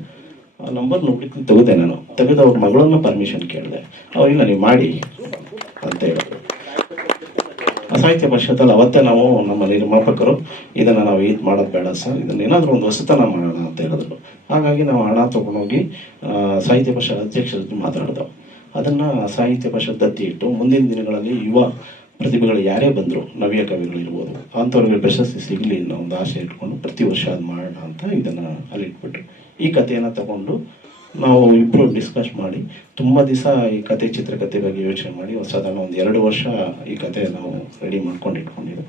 ಆ ನಂಬರ್ ನೋಡ್ಲಿಕ್ಕೆ ತೆಗೆದೆ ನಾನು. ತೆಗೆದು ಅವ್ರ ಮಗಳನ್ನ ಪರ್ಮಿಷನ್ ಕೇಳಿದೆ. ಅವ್ರು, ಇಲ್ಲ, ನೀವು ಮಾಡಿ ಅಂತ ಹೇಳಿದ್ರು. ಸಾಹಿತ್ಯ ಪರಿಷತ್ತಲ್ಲಿ ಅವತ್ತೇ ನಾವು ನಮ್ಮ ನಿರ್ಮಾಪಕರು ಇದನ್ನು ನಾವು ಇದು ಮಾಡೋದು ಬೇಡ ಸರ್. ಇದನ್ನ ಏನಾದರೂ ಒಂದು ಹೊಸತನ ಮಾಡೋಣ ಅಂತ ಹೇಳಿದ್ರು. ಹಾಗಾಗಿ ನಾವು ಹಣ ತೊಗೊಂಡೋಗಿ ಸಾಹಿತ್ಯ ಪರಿಷತ್ ಅಧ್ಯಕ್ಷರ ಜೊತೆ ಮಾತಾಡಿದೆವು. ಅದನ್ನು ಸಾಹಿತ್ಯ ಪರಿಷತ್ ದತ್ತಿ ಇಟ್ಟು ಮುಂದಿನ ದಿನಗಳಲ್ಲಿ ಯುವ ಪ್ರತಿಭೆಗಳು ಯಾರೇ ಬಂದರು, ನವ್ಯ ಕವಿಗಳಿರ್ಬೋದು ಅಂಥವ್ರಿಗೆ ಪ್ರಶಸ್ತಿ ಸಿಗಲಿ ಅನ್ನೋ ಒಂದು ಆಸೆ ಇಟ್ಕೊಂಡು ಪ್ರತಿ ವರ್ಷ ಅದು ಮಾಡೋಣ ಅಂತ ಇದನ್ನು ಅಲ್ಲಿ ಇಟ್ಬಿಟ್ರು ಈ ಕಥೆಯನ್ನು ತಗೊಂಡು ನಾವು ಇಬ್ಬರು ಡಿಸ್ಕಸ್ ಮಾಡಿ ತುಂಬ ದಿವಸ ಈ ಕತೆ ಚಿತ್ರಕಥೆ ಬಗ್ಗೆ ಯೋಚನೆ ಮಾಡಿ ಸಾಧಾರಣ ಒಂದು ಎರಡು ವರ್ಷ ಈ ಕತೆ ನಾವು ರೆಡಿ ಮಾಡ್ಕೊಂಡು ಇಟ್ಕೊಂಡಿದ್ದು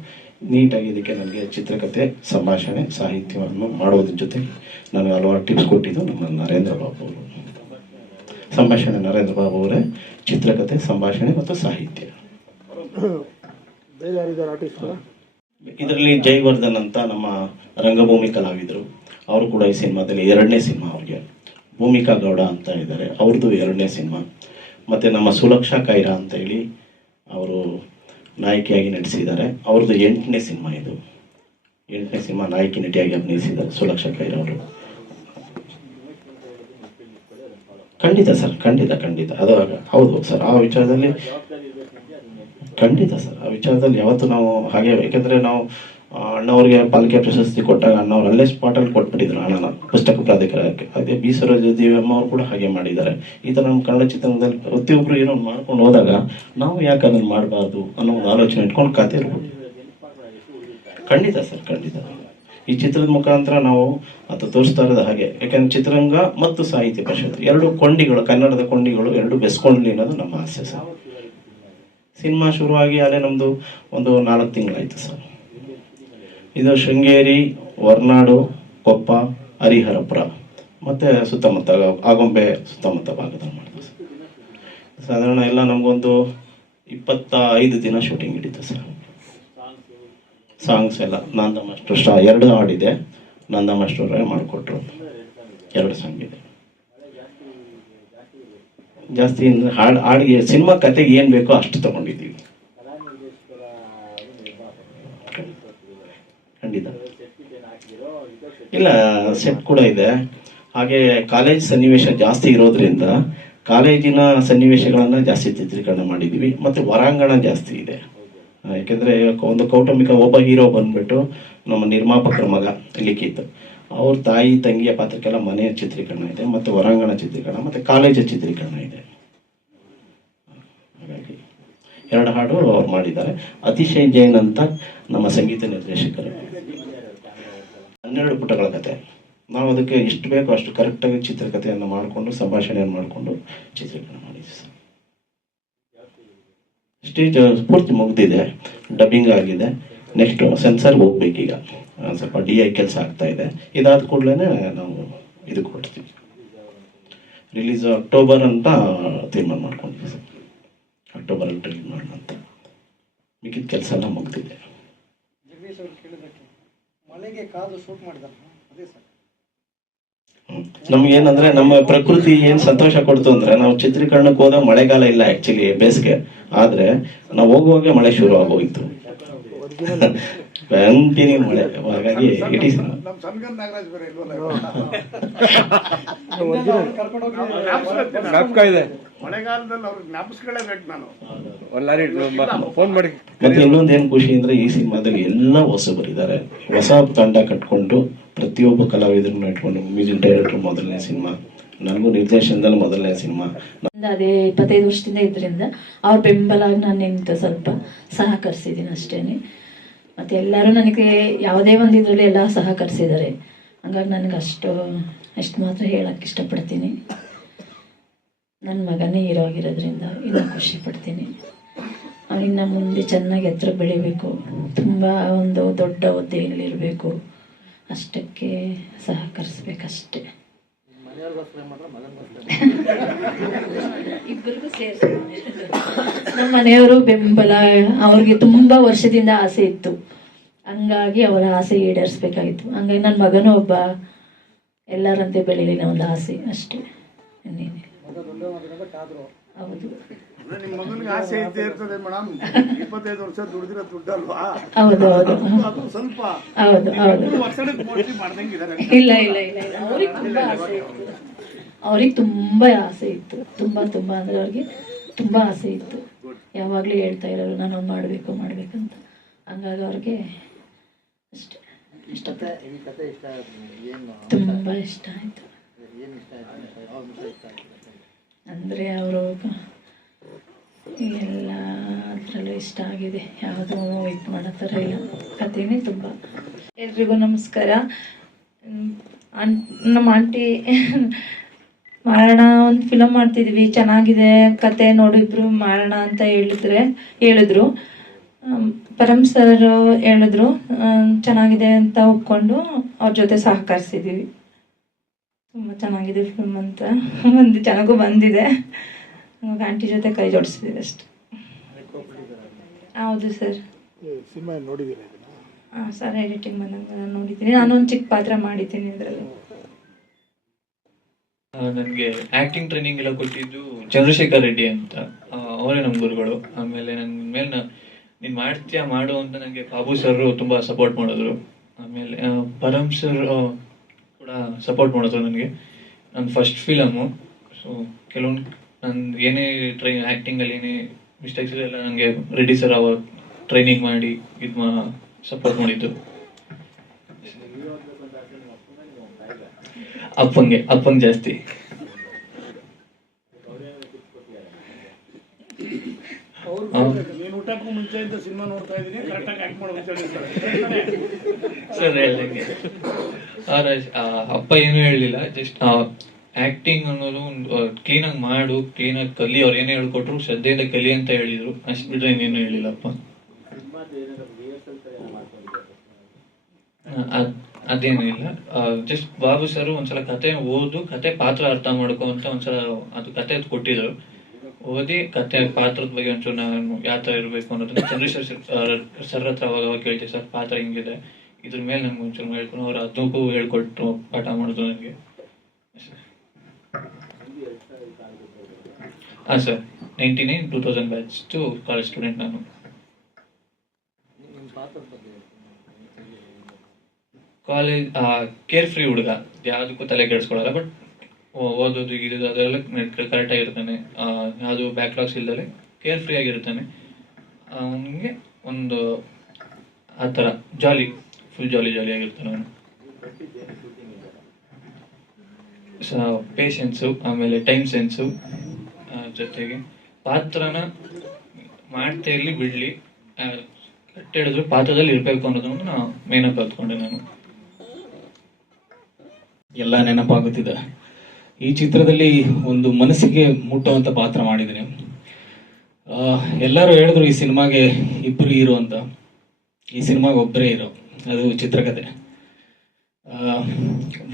ನೀಟಾಗಿ ಇದಕ್ಕೆ ನನಗೆ ಚಿತ್ರಕಥೆ ಸಂಭಾಷಣೆ ಸಾಹಿತ್ಯವನ್ನು ಮಾಡೋದ್ರ ಜೊತೆ ನನಗೆ ಹಲವಾರು ಟಿಪ್ಸ್ ಕೊಟ್ಟಿದ್ದು ನಮ್ಮ ನರೇಂದ್ರ ಬಾಬು ಅವರು. ಸಂಭಾಷಣೆ ನರೇಂದ್ರ ಬಾಬು ಅವರೇ ಚಿತ್ರಕಥೆ ಸಂಭಾಷಣೆ ಮತ್ತು ಸಾಹಿತ್ಯ. ಇದರಲ್ಲಿ ಜೈವರ್ಧನ್ ಅಂತ ನಮ್ಮ ರಂಗಭೂಮಿ ಕಲಾವಿದರು. ಅವರು ಕೂಡ ಈ ಸಿನಿಮಾದಲ್ಲಿ ಎರಡನೇ ಸಿನಿಮಾ ಅವ್ರಿಗೆ. ಭೂಮಿಕಾ ಗೌಡ ಅಂತ ಇದ್ದಾರೆ. ಅವ್ರದ್ದು ಎರಡನೇ ಸಿನಿಮಾ. ಮತ್ತು ನಮ್ಮ ಸುಲಕ್ಷಾ ಕೈರಾ ಅಂತ ಹೇಳಿ ಅವರು ನಾಯಕಿಯಾಗಿ ನಟಿಸಿದ್ದಾರೆ. ಅವ್ರದ್ದು ಎಂಟನೇ ಸಿನಿಮಾ ಇದು. ಎಂಟನೇ ಸಿನಿಮಾ ನಾಯಕಿ ನಟಿಯಾಗಿ ಅಭಿನಯಿಸಿದ್ದಾರೆ ಸುಲಕ್ಷಾ ಕೈರಾ ಅವರು. ಖಂಡಿತ ಸರ್, ಖಂಡಿತ ಖಂಡಿತ. ಅದು ಹೌದು ಸರ್, ಆ ವಿಚಾರದಲ್ಲಿ ಖಂಡಿತ ಸರ್, ಆ ವಿಚಾರದಲ್ಲಿ ಯಾವತ್ತು ನಾವು ಹಾಗೆ, ಯಾಕೆಂದರೆ ನಾವು ಅಣ್ಣವ್ರಿಗೆ ಪಾಲಿಕೆ ಪ್ರಶಸ್ತಿ ಕೊಟ್ಟಾಗ ಅಣ್ಣವ್ರು ಅಲ್ಲೇ ಸ್ಪಾಟಲ್ಲಿ ಕೊಟ್ಬಿಟ್ಟಿದ್ರು ಅಣ್ಣನ ಪುಸ್ತಕ ಪ್ರಾಧಿಕಾರಕ್ಕೆ. ಅದೇ ಬಿ. ಸರೋಜ ದೇವಮ್ಮ ಅವರು ಕೂಡ ಹಾಗೆ ಮಾಡಿದ್ದಾರೆ. ಈ ಥರ ನಮ್ಮ ಕನ್ನಡ ಚಿತ್ರರಂಗದಲ್ಲಿ ಪ್ರತಿಯೊಬ್ಬರು ಏನೋ ಮಾಡ್ಕೊಂಡು ಹೋದಾಗ ನಾವು ಯಾಕೆ ಅದನ್ನು ಮಾಡಬಾರ್ದು ಅನ್ನೋ ಒಂದು ಆಲೋಚನೆ ಇಟ್ಕೊಂಡು ಕತೆ ಇರ್ಬೋದು. ಖಂಡಿತ ಸರ್, ಖಂಡಿತ. ಈ ಚಿತ್ರದ ಮುಖಾಂತರ ನಾವು ಅದು ತೋರಿಸ್ತಾ ಇರೋದು ಹಾಗೆ. ಯಾಕಂದ್ರೆ ಚಿತ್ರರಂಗ ಮತ್ತು ಸಾಹಿತ್ಯ ಪರಿಷತ್ ಎರಡು ಕೊಂಡಿಗಳು, ಕನ್ನಡದ ಕೊಂಡಿಗಳು ಎರಡು ಬೆಸ್ಕೊಂಡ್ಲಿ ಅನ್ನೋದು ನಮ್ಮ ಆಸೆ ಸರ್. ಸಿನಿಮಾ ಶುರುವಾಗಿ ಅಲ್ಲೇ ನಮ್ಮದು ಒಂದು ನಾಲ್ಕು ತಿಂಗಳಾಯ್ತು ಸರ್. ಇದು ಶೃಂಗೇರಿ, ಹೊರನಾಡು, ಕೊಪ್ಪ, ಹರಿಹರಪುರ. ಮತ್ತು ಸುತ್ತಮುತ್ತ ಆಗೊಂಬೆ ಸುತ್ತಮುತ್ತ ಭಾಗದಲ್ಲಿ ಮಾಡಿದ್ವಿ ಸರ್. ಸಾಧಾರಣ ಎಲ್ಲ ನಮಗೊಂದು ಇಪ್ಪತ್ತ ಐದು ದಿನ ಶೂಟಿಂಗ್ ಹಿಡಿತು ಸರ್. ಸಾಂಗ್ಸ್ ಎಲ್ಲ ನಂದ ಮಾಸ್ಟರ್ ಶಾ, ಎರಡು ಹಾಡಿದೆ. ನಂದ ಮಾಡಿಕೊಟ್ರು. ಎರಡು ಸಾಂಗ್ ಇದೆ. ಜಾಸ್ತಿ ಹಾಡು, ಹಾಡಿಗೆ, ಸಿನಿಮಾ ಕತೆಗೆ ಏನು ಬೇಕೋ ಅಷ್ಟು ತಗೊಂಡಿದ್ದೀವಿ. ಖಂಡಿತ ಇಲ್ಲ ಸೆಟ್ ಕೂಡ ಇದೆ. ಹಾಗೆ ಕಾಲೇಜ್ ಸನ್ನಿವೇಶ ಜಾಸ್ತಿ ಇರೋದ್ರಿಂದ ಕಾಲೇಜಿನ ಸನ್ನಿವೇಶಗಳನ್ನ ಜಾಸ್ತಿ ಚಿತ್ರೀಕರಣ ಮಾಡಿದೀವಿ, ಮತ್ತೆ ಹೊರಾಂಗಣ ಜಾಸ್ತಿ ಇದೆ. ಯಾಕೆಂದ್ರೆ ಒಂದು ಕೌಟುಂಬಿಕ, ಒಬ್ಬ ಹೀರೋ ಬಂದ್ಬಿಟ್ಟು ನಮ್ಮ ನಿರ್ಮಾಪಕರ ಮಗ ಲಿಖಿತ್, ಅವ್ರ ತಾಯಿ, ತಂಗಿಯ ಪಾತ್ರಕ್ಕೆಲ್ಲ ಮನೆಯ ಚಿತ್ರೀಕರಣ ಇದೆ, ಮತ್ತೆ ಹೊರಾಂಗಣ ಚಿತ್ರೀಕರಣ, ಮತ್ತೆ ಕಾಲೇಜ ಚಿತ್ರೀಕರಣ ಇದೆ. ಹಾಗಾಗಿ ಎರಡು ಹಾಡು ಅವ್ರು ಮಾಡಿದ್ದಾರೆ. ಅತಿಶಯ್ ಜೈನ್ ಅಂತ ನಮ್ಮ ಸಂಗೀತ ನಿರ್ದೇಶಕರು. ಹನ್ನೆರಡು ಪುಟಗಳ ಕತೆ. ನಾವು ಅದಕ್ಕೆ ಎಷ್ಟು ಬೇಕೋ ಅಷ್ಟು ಕರೆಕ್ಟಾಗಿ ಚಿತ್ರಕಥೆಯನ್ನು ಮಾಡಿಕೊಂಡು, ಸಂಭಾಷಣೆಯನ್ನು ಮಾಡಿಕೊಂಡು ಚಿತ್ರೀಕರಣ ಮಾಡಿದ್ವಿ ಸರ್. ಸ್ಟೇಜ್ ಪೂರ್ತಿ ಮುಗಿದಿದೆ ಡಬ್ಬಿಂಗ್ ಆಗಿದೆ. ನೆಕ್ಸ್ಟ್ ಸೆನ್ಸರ್ ಹೋಗ್ಬೇಕೀಗ. ಸ್ವಲ್ಪ ಡಿ ಐ ಕೆಲಸ ಆಗ್ತಾ ಇದೆ. ಇದಾದ ಕೂಡಲೇ ನಾವು ಇದು ಕೊಡ್ತೀವಿ. ರಿಲೀಸ್ ಅಕ್ಟೋಬರ್ ಅಂತ ತೀರ್ಮಾನ ಮಾಡ್ಕೊಂಡಿದ್ವಿ ಸರ್. ಅಕ್ಟೋಬರಲ್ಲಿ ರಿಲೀಸ್ ಮಾಡೋಣ ಅಂತ. ಮಿಕ್ಕಿದ ಕೆಲಸ ಎಲ್ಲ ಮುಗ್ದಿದೆ.
ಮಳೆಗೆ ಕಾದು ಶೂಟ್ ಅದೇ ಸರ್.
ಹ್ಮ್. ನಮ್ಗೆ ಏನಂದ್ರೆ ನಮ್ಮ ಪ್ರಕೃತಿ ಏನ್ ಸಂತೋಷ ಕೊಡ್ತು ಅಂದ್ರೆ ನಾವು ಚಿತ್ರೀಕರಣಕ್ಕೆ ಹೋದಾಗ ಮಳೆಗಾಲ ಇಲ್ಲ ಆಕ್ಚುಲಿ ಬೇಸಿಗೆ. ಆದ್ರೆ ನಾವು ಹೋಗುವಾಗ ಮಳೆ ಶುರು ಆಗೋಯ್ತು ಕಂಟಿನ್ಯೂ ಮಳೆ ಹಾಗಾಗಿ ಇಟ್ ಈಸ್ ಮತ್ತೆ ಇನ್ನೊಂದ್ ಏನ್ ಖುಷಿ ಅಂದ್ರೆ ಈ ಸಿನಿಮಾದಲ್ಲಿ ಎಲ್ಲ ಹೊಸಬರಿದ್ದಾರೆ ಹೊಸ ತಂಡ ಕಟ್ಕೊಂಡು ಪ್ರತಿಯೊಬ್ಬ ಕಲಾವಿದರನ್ನು ಇಟ್ಕೊಂಡು ಮ್ಯೂಸಿಕ್ ಡೈರೆಕ್ಟರ್ ಮೊದಲನೇ ಸಿನಿಮಾ. ನನಗೂ ನಿರ್ದೇಶನದಲ್ಲಿ ಮೊದಲನೇ ಸಿನಿಮಾ.
ಅದೇ ಇಪ್ಪತ್ತೈದು ವರ್ಷದಿಂದ ಇದ್ರಿಂದ ಅವ್ರ ಬೆಂಬಲ ನಾನು ನಿಂತು ಸ್ವಲ್ಪ ಸಹಕರಿಸಿದ್ದೀನಿ ಅಷ್ಟೇನೆ. ಮತ್ತೆ ಎಲ್ಲರೂ ನನಗೆ ಯಾವುದೇ ಒಂದು ಇದರಲ್ಲಿ ಎಲ್ಲ ಸಹಕರಿಸಿದ್ದಾರೆ. ಹಂಗಾಗಿ ನನಗೆ ಅಷ್ಟು ಅಷ್ಟು ಮಾತ್ರ ಹೇಳಕ್ಕೆ ಇಷ್ಟಪಡ್ತೀನಿ. ನನ್ನ ಮಗನೇ ಹೀರೋ ಆಗಿರೋದ್ರಿಂದ ಇನ್ನೂ ಖುಷಿ ಪಡ್ತೀನಿ. ಅವನಿನ್ನ ಮುಂದೆ ಚೆನ್ನಾಗಿ ಎತ್ತರ ಬೆಳಿಬೇಕು. ತುಂಬ ಒಂದು ದೊಡ್ಡ ಹುದ್ದೆಯಲ್ಲಿರಬೇಕು ಅಷ್ಟಕ್ಕೆ ಸಹಕರಿಸ್ಬೇಕಷ್ಟೇ. ಇಬ್ಬರಿಗೂ ಸೇರಿಸಿ. ನಮ್ಮ ಮನೆಯವರು ಬೆಂಬಲ ಅವ್ರಿಗೆ ತುಂಬಾ ವರ್ಷದಿಂದ ಆಸೆ ಇತ್ತು. ಹಂಗಾಗಿ ಅವರ ಆಸೆ ಈಡೇರಿಸ್ಬೇಕಾಗಿತ್ತು. ಹಂಗಾಗಿ ನನ್ನ ಮಗನೂ ಒಬ್ಬ ಎಲ್ಲರಂತೆ ಬೆಳೀಲಿ ಒಂದು ಆಸೆ ಅಷ್ಟೇ. ಹೌದು.
ನಿಮ್ಮ ಮಗನಿಗೆ ಆಸೆ ಇದ್ದೇ ಇರ್ತದೆ ಮೇಡಮ್. ಇಪ್ಪತ್ತೈದು ವರ್ಷ ದುಡಿದಿರೋ ದುಡ್ಡಲ್ವಾ?
ಹೌದು ಹೌದು.
ಅದು ಸ್ವಲ್ಪ
ಹೌದು ಹೌದು.
ವರ್ಷಕ್ಕೆ ಮೋಸ್ಟ್ಲಿ ಮಾಡ್ದಂಗಿದ್ದಾರೆ.
ಇಲ್ಲ ಇಲ್ಲ ಇಲ್ಲ ಇಲ್ಲ. ಅವ್ರಿಗೆ ತುಂಬಾ ಆಸೆ ಇತ್ತು. ಅವ್ರಿಗೆ ತುಂಬಾ ಆಸೆ ಇತ್ತು. ತುಂಬಾ ತುಂಬಾ. ಅಂದ್ರೆ ಅವ್ರಿಗೆ ತುಂಬಾ ಆಸೆ ಇತ್ತು. ಯಾವಾಗ್ಲೂ ಹೇಳ್ತಾ ಇರೋರು ನಾನು ಮಾಡಬೇಕು ಮಾಡ್ಬೇಕು ಮಾಡ್ಬೇಕಂತ ಹಂಗಾಗಿ ಅವ್ರಿಗೆ ಅಷ್ಟೇ. ತುಂಬಾ ಇಷ್ಟ ಆಯ್ತು. ಅಂದ್ರೆ ಅವರು ಎಲ್ಲ ಅದ್ರಲ್ಲೂ ಇಷ್ಟ ಆಗಿದೆ. ಯಾವುದೂ ಇದು ಮಾಡೋ ಥರ ಇಲ್ಲ. ಕಥೆನೇ ತುಂಬ. ಎಲ್ರಿಗೂ ನಮಸ್ಕಾರ. ಆನ್- ನಮ್ಮ ಆಂಟಿ ಮಾರಣ ಒಂದು ಫಿಲಮ್ ಮಾಡ್ತಿದ್ವಿ. ಚೆನ್ನಾಗಿದೆ ಕತೆ ನೋಡಿದ್ರು ಮಾರಣ ಅಂತ ಹೇಳಿದ್ರೆ, ಹೇಳಿದ್ರು. ಪರಮ್ ಸರ್ ಹೇಳಿದ್ರು. ಚೆನ್ನಾಗಿದೆ ಅಂತ ಒಪ್ಕೊಂಡು ಅವ್ರ ಜೊತೆ ಸಹಕರಿಸಿದ್ದೀವಿ ತುಂಬ ಚೆನ್ನಾಗಿದೆ ಫಿಲ್ಮ್ ಅಂತ. ಒಂದು ಚೆನ್ನಾಗೂ ಬಂದಿದೆ. ಇವಾಗ ಆಂಟಿ ಜೊತೆ ಕೈ ಜೋಡಿಸಿದ್ದೀವಿ ಅಷ್ಟೆ. ಹೌದು ಸರ್.
ಸಿನಿಮಾ ನೋಡಿದ್ದೀರಾ
ಹಾಂ ಸರ್ ಎಡಿಟಿಂಗ್ ಬಂದಾಗ ನಾನು ನೋಡಿದ್ದೀನಿ. ನಾನೊಂದು ಚಿಕ್ಕ ಪಾತ್ರ ಮಾಡಿದ್ದೀನಿ ಇದರಲ್ಲಿ.
ನನಗೆ ಆ್ಯಕ್ಟಿಂಗ್ ಟ್ರೈನಿಂಗ್ ಎಲ್ಲ ಕೊಟ್ಟಿದ್ದು ಚಂದ್ರಶೇಖರ್ ರೆಡ್ಡಿ ಅಂತ. ಅವರೇ ನಮ್ಮ ಗುರುಗಳು. ಆಮೇಲೆ ನನ್ನ ಮೇಲೆ ನೀನು ನೀನ್ ಮಾಡ್ತೀಯಾ ಮಾಡು ಅಂತ ನನಗೆ ಬಾಬು ಸರ್ ತುಂಬ ಸಪೋರ್ಟ್ ಮಾಡಿದ್ರು. ಆಮೇಲೆ ಪರಮ್ ಸರ್ ಕೂಡ ಸಪೋರ್ಟ್ ಮಾಡಿದ್ರು ನನಗೆ. ನನ್ನ ಫಸ್ಟ್ ಫಿಲಮು ಸೊ ಕೆಲವೊಂದು ನನ್ನ ಏನೇ ಟ್ರೈ ಆ್ಯಕ್ಟಿಂಗಲ್ಲಿ ಏನೇ ಮಿಸ್ಟೇಕ್ಸ್ ಎಲ್ಲ ನನಗೆ ರೆಡ್ಡಿ ಸರ್ ಅವ ಟ್ರೈನಿಂಗ್ ಮಾಡಿ ಇದು ಸಪೋರ್ಟ್ ಮಾಡಿದ್ದು. ಅಪ್ಪಂಗೆ ಅಪ್ಪಂಗೆ ಜಾಸ್ತಿ.
ನೀನು
ಸರ್. ಅಪ್ಪ ಏನು ಹೇಳಲಿಲ್ಲ ಜಸ್ಟ್ ಆಕ್ಟಿಂಗ್ ಅನ್ನೋದು ಒಂದು ಕ್ಲೀನಾಗಿ ಮಾಡು ಕ್ಲೀನಾಗಿ ಕಲಿ. ಅವ್ರು ಏನೇ ಹೇಳ್ಕೊಟ್ರು ಶ್ರದ್ಧೆಯಿಂದ ಕಲಿ ಅಂತ ಹೇಳಿದ್ರು. ಅಷ್ಟು ಬಿಟ್ರೆ ಇನ್ನೇನು ಹೇಳಿಲ್ಲಪ್ಪ. ಆ, ಅದ್- ಅದೇನೂ ಇಲ್ಲ. ಜಸ್ಟ್ ಬಾಬು ಸರ್ ಒಂದ್ಸಲ ಕತೆ ಓದು ಕತೆ ಪಾತ್ರ ಅರ್ಥ ಮಾಡ್ಕೊ ಅಂತ ಒಂದ್ಸಲ ಅದು ಕತೆ ಕೊಟ್ಟಿದ್ರು ಓದಿ ಕತೆ ಪಾತ್ರದ ಬಗ್ಗೆ ಒಂಚೂರು ನಾನು ಯಾವ ಥರ ಇರಬೇಕು ಅನ್ನೋದನ್ನ ಚಂದ್ರಶೇಖರ್ ಸರ್ ಹತ್ರ ಅವಾಗ ಅವಾಗ ಕೇಳ್ತೀವಿ ಸರ್ ಪಾತ್ರ ಹಿಂಗಿದೆ. ಇದ್ರ ಮೇಲೆ ನಮ್ಗೆ ಒಂಚೂರು ಹೇಳ್ಕೊಂಡು. ಅವ್ರು ಅದಕ್ಕೂ ಹೇಳ್ಕೊಟ್ರು ಪಾಠ ಮಾಡಿದ್ರು ನನಗೆ ಹಾಂ sir ninety nine two thousand batch to college student ನಾನು. ಕಾಲೇಜ್ ಕೇರ್ ಫ್ರೀ ಹುಡುಗ. ಯಾವುದಕ್ಕೂ ತಲೆ ಕೆಡಿಸ್ಕೊಳ್ಳಲ್ಲ ಬಟ್ ಓದೋದು ಇದು ಅದೆಲ್ಲ ಕರೆಕ್ಟ್ ಆಗಿರ್ತಾನೆ. ಆ, ಯಾವುದು ಬ್ಯಾಕ್ಲಾಗ್ಸ್ ಇಲ್ದಲೆ ಕೇರ್ ಫ್ರೀ ಆಗಿರ್ತಾನೆ ಅವನಿಗೆ ಒಂದು ಆ ಥರ ಜಾಲಿ ಫುಲ್ ಜಾಲಿ ಜಾಲಿ ಆಗಿರ್ತಾನೆ ಅವನು. ಪೇಷನ್ಸು ಆಮೇಲೆ ಟೈಮ್ ಸೆನ್ಸು ಜೊತೆಗೆ ಪಾತ್ರನ ಮಾಡ್ತಾ ಇರಲಿ ಬಿಡಲಿ ಕಟ್ಟಿಡಿದ್ರು ಪಾತ್ರದಲ್ಲಿ ಇರಬೇಕು ಅನ್ನೋದನ್ನು ನಾನು ಮೇನಾಗಿ ಕಲ್ತ್ಕೊಂಡೆ ನಾನು.
ಎಲ್ಲ ನೆನಪಾಗುತ್ತಿದೆ. ಈ ಚಿತ್ರದಲ್ಲಿ ಒಂದು ಮನಸ್ಸಿಗೆ ಮುಟ್ಟುವಂತ ಪಾತ್ರ ಮಾಡಿದ್ದೀನಿ. ಎಲ್ಲರೂ ಹೇಳಿದ್ರು ಈ ಸಿನಿಮಾಗೆ ಇಬ್ರು ಹೀರೋ ಅಂತ. ಈ ಸಿನಿಮಾಗೆ ಒಬ್ಬರೇ ಹೀರೋ. ಅದು ಚಿತ್ರಕಥೆ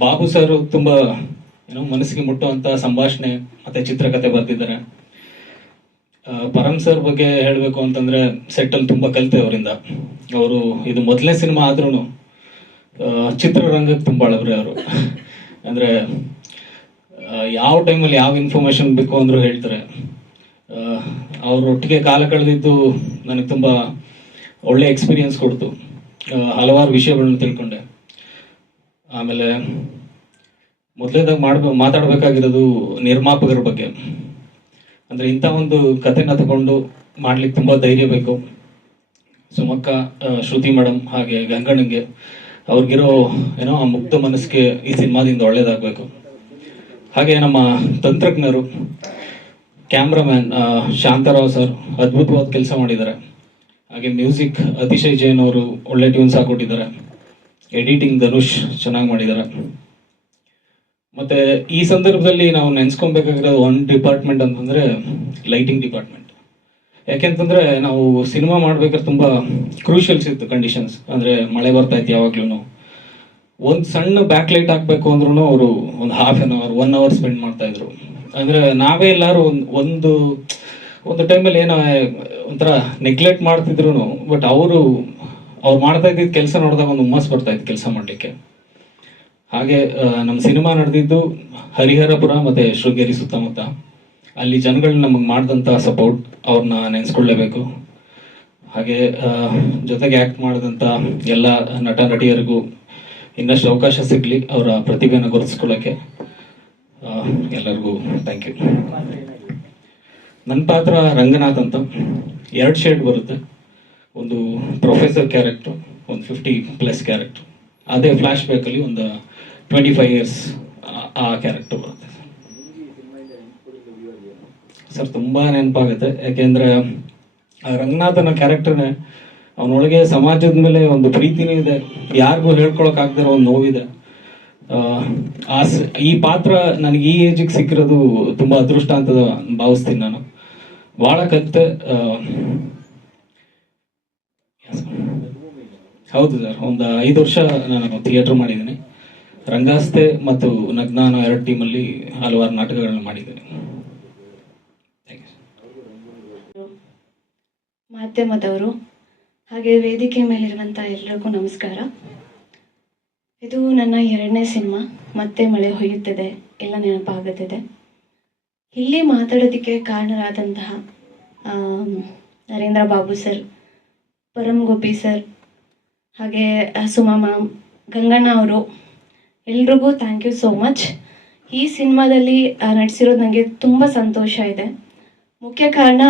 ಬಾಬು ಸರ್ ತುಂಬಾ ಏನೋ ಮನಸ್ಸಿಗೆ ಮುಟ್ಟುವಂತ ಸಂಭಾಷಣೆ ಮತ್ತೆ ಚಿತ್ರಕಥೆ ಬರೆದಿದ್ದಾರೆ ಪರಂ ಸರ್ ಬಗ್ಗೆ ಹೇಳಬೇಕು ಅಂತಂದ್ರೆ ಸೆಟ್ಟಲ್ಲಿ ತುಂಬಾ ಕಲಿತೆ ಅವರಿಂದ. ಅವರು ಇದು ಮೊದಲನೇ ಸಿನಿಮಾ ಆದ್ರೂ ಚಿತ್ರರಂಗಕ್ಕೆ ತುಂಬಾ ಅಳಬ್ರೆ ಅವರು. ಅಂದ್ರೆ ಯಾವ ಟೈಮಲ್ಲಿ ಯಾವ ಇನ್ಫಾರ್ಮೇಶನ್ ಬೇಕು ಅಂದರೂ ಹೇಳ್ತಾರೆ. ಅವರೊಟ್ಟಿಗೆ ಕಾಲ ಕಳೆದಿದ್ದು ನನಗೆ ತುಂಬ ಒಳ್ಳೆ ಎಕ್ಸ್ಪೀರಿಯನ್ಸ್ ಕೊಡ್ತು. ಹಲವಾರು ವಿಷಯಗಳನ್ನ ತಿಳ್ಕೊಂಡೆ. ಆಮೇಲೆ ಮೊದಲೇದಾಗ ಮಾಡ್ಬೇ, ಮಾತಾಡಬೇಕಾಗಿರೋದು ನಿರ್ಮಾಪಕರ ಬಗ್ಗೆ. ಅಂದರೆ ಇಂಥ ಒಂದು ಕಥೆನ ತಗೊಂಡು ಮಾಡ್ಲಿಕ್ಕೆ ತುಂಬ ಧೈರ್ಯ ಬೇಕು. ಸುಮಕ್ಕ ಶ್ರುತಿ ಮೇಡಮ್ ಹಾಗೆ ಗಂಗಣ್ಣಂಗೆ ಅವ್ರಿಗಿರೋ, ಏನೋ ಆ ಮುಕ್ತ ಮನಸ್ಸಿಗೆ ಈ ಸಿನಿಮಾದಿಂದ ಒಳ್ಳೇದಾಗಬೇಕು. ಹಾಗೆ ನಮ್ಮ ತಂತ್ರಜ್ಞರು, ಕ್ಯಾಮ್ರಾಮ್ಯಾನ್ ಶಾಂತರಾವ್ ಸರ್ ಅದ್ಭುತವಾದ ಕೆಲಸ ಮಾಡಿದ್ದಾರೆ. ಹಾಗೆ ಮ್ಯೂಸಿಕ್ ಅತಿಶಯ್ ಜೈನ್ ಅವರು ಒಳ್ಳೆ ಟ್ಯೂನ್ಸ್ ಹಾಕೊಟ್ಟಿದ್ದಾರೆ ಎಡಿಟಿಂಗ್ ಧನುಷ್ ಚೆನ್ನಾಗಿ ಮಾಡಿದ್ದಾರೆ. ಮತ್ತೆ ಈ ಸಂದರ್ಭದಲ್ಲಿ ನಾವು ನೆನ್ಸ್ಕೊಬೇಕಾಗಿರೋದು ಒಂದು ಡಿಪಾರ್ಟ್ಮೆಂಟ್ ಅಂತಂದ್ರೆ ಲೈಟಿಂಗ್ ಡಿಪಾರ್ಟ್ಮೆಂಟ್ ಯಾಕೆಂತಂದ್ರೆ ನಾವು ಸಿನಿಮಾ ಮಾಡ್ಬೇಕಾದ್ರೆ ತುಂಬಾ ಕ್ರೂಷಿಯಲ್ಸ್ ಇತ್ತು ಕಂಡೀಷನ್ಸ್ ಅಂದ್ರೆ ಮಳೆ ಬರ್ತಾ ಇತ್ತು ಯಾವಾಗ್ಲೂ ಒಂದು ಸಣ್ಣ ಬ್ಯಾಕ್ ಲೈಟ್ ಹಾಕ್ಬೇಕು ಅಂದ್ರೂ ಅವರು ಒಂದು half an hour one hour spend ಮಾಡ್ತಾ ಇದ್ರು. ಅಂದ್ರೆ ನಾವೇ ಎಲ್ಲಾರು ಒಂದು ಒಂದು ಒಂದು ಟೈಮಲ್ಲಿ ಏನೋ ಒಂಥರ ನೆಗ್ಲೆಕ್ಟ್ ಮಾಡ್ತಿದ್ರು ಬಟ್ ಅವರು, ಅವ್ರು ಮಾಡ್ತಾ ಇದ್ದಿದ್ದ ಕೆಲಸ ನೋಡಿದಾಗ ಒಂದು ಹುಮ್ಮಸ್ ಬರ್ತಾ ಇತ್ತು ಕೆಲಸ ಮಾಡ್ಲಿಕ್ಕೆ. ಹಾಗೆ ನಮ್ಮ ಸಿನಿಮಾ ನಡೆದಿದ್ದು ಹರಿಹರಪುರ ಮತ್ತೆ ಶೃಂಗೇರಿ ಸುತ್ತಮುತ್ತ. ಅಲ್ಲಿ ಜನಗಳು ನಮಗೆ ಮಾಡಿದಂಥ ಸಪೋರ್ಟ್ ಅವ್ರನ್ನ ನೆನೆಸ್ಕೊಳ್ಳೇಬೇಕು. ಹಾಗೆ ಜೊತೆಗೆ ಆ್ಯಕ್ಟ್ ಮಾಡಿದಂಥ ಎಲ್ಲ ನಟ, ನಟಿಯರಿಗೂ ಇನ್ನಷ್ಟು ಅವಕಾಶ ಸಿಗಲಿ ಅವರ ಪ್ರತಿಭೆಯನ್ನು ಗುರುತಿಸ್ಕೊಳ್ಳೋಕ್ಕೆ ಎಲ್ಲರಿಗೂ ಥ್ಯಾಂಕ್ ಯು ನನ್ನ ಪಾತ್ರ ರಂಗನಾಥ್ ಅಂತ. ಎರಡು ಶೇಡ್ ಬರುತ್ತೆ. ಒಂದು ಪ್ರೊಫೆಸರ್ ಕ್ಯಾರೆಕ್ಟರ್ ಒಂದು ಫಿಫ್ಟಿ ಪ್ಲಸ್ ಕ್ಯಾರೆಕ್ಟರ್ ಅದೇ ಫ್ಲ್ಯಾಶ್ ಬ್ಯಾಕಲ್ಲಿ ಒಂದು ಟ್ವೆಂಟಿ ಫೈವ್ ಇಯರ್ಸ್ ಆ ಕ್ಯಾರೆಕ್ಟರ್ ಬರುತ್ತೆ. ಸರ್ ತುಂಬಾ ನೆನಪಾಗುತ್ತೆ. ಯಾಕೆಂದ್ರೆ ಆ ರಂಗನಾಥನ ಕ್ಯಾರೆಕ್ಟರ್ನೇ ಅವನೊಳಗೆ ಸಮಾಜದ ಮೇಲೆ ಒಂದು ಪ್ರೀತಿನೂ ಇದೆ. ಯಾರಿಗೂ ಹೇಳ್ಕೊಳಕ್ ಆಗದಿರೋ ಒಂದು ನೋವಿದೆ. ಆ, ಆ ಈ ಪಾತ್ರ ನನಗೆ ಈ ಏಜಿಗೆ ಸಿಕ್ಕಿರೋದು ತುಂಬಾ ಅದೃಷ್ಟ ಅಂತ ಭಾವಿಸ್ತೀನಿ ನಾನು. ಭಾಳ ಕತ್ತೆ ಹೌದು ಸರ್ ಒಂದು ಐದು ವರ್ಷ ನಾನು ಥಿಯೇಟರ್ ಮಾಡಿದ್ದೀನಿ. ರಂಗಾಸ್ತೆ ಮತ್ತು ನಗ್ನಾನ ಎರಡು ಟೀಮಲ್ಲಿ ಹಲವಾರು ನಾಟಕಗಳನ್ನು ಮಾಡಿದ್ದೇನೆ
ಮಾಧ್ಯಮದವರು, ಹಾಗೆ ವೇದಿಕೆ ಮೇಲಿರುವಂತಹ ಎಲ್ಲರಿಗೂ ನಮಸ್ಕಾರ. ಇದು ನನ್ನ ಎರಡನೇ ಸಿನಿಮಾ, ಮತ್ತೆ ಮಳೆ ಹೊಯ್ಯುತ್ತದೆ, ಎಲ್ಲ ನೆನಪಾಗುತ್ತಿದೆ. ಇಲ್ಲಿ ಮಾತಾಡೋದಕ್ಕೆ ಕಾರಣರಾದಂತಹ ನರೇಂದ್ರ ಬಾಬು ಸರ್ ಪರಮ್ ಗೋಪಿ ಸರ್, ಹಾಗೆ ಸುಮಾ ಮ್ಯಾಮ್, ಗಂಗಣ್ಣ ಅವರು ಎಲ್ರಿಗೂ ಥ್ಯಾಂಕ್ ಯು ಸೋ ಮಚ್ ಈ ಸಿನಿಮಾದಲ್ಲಿ ನಟಿಸಿರೋದು ನನಗೆ ತುಂಬ ಸಂತೋಷ ಇದೆ. ಮುಖ್ಯ ಕಾರಣ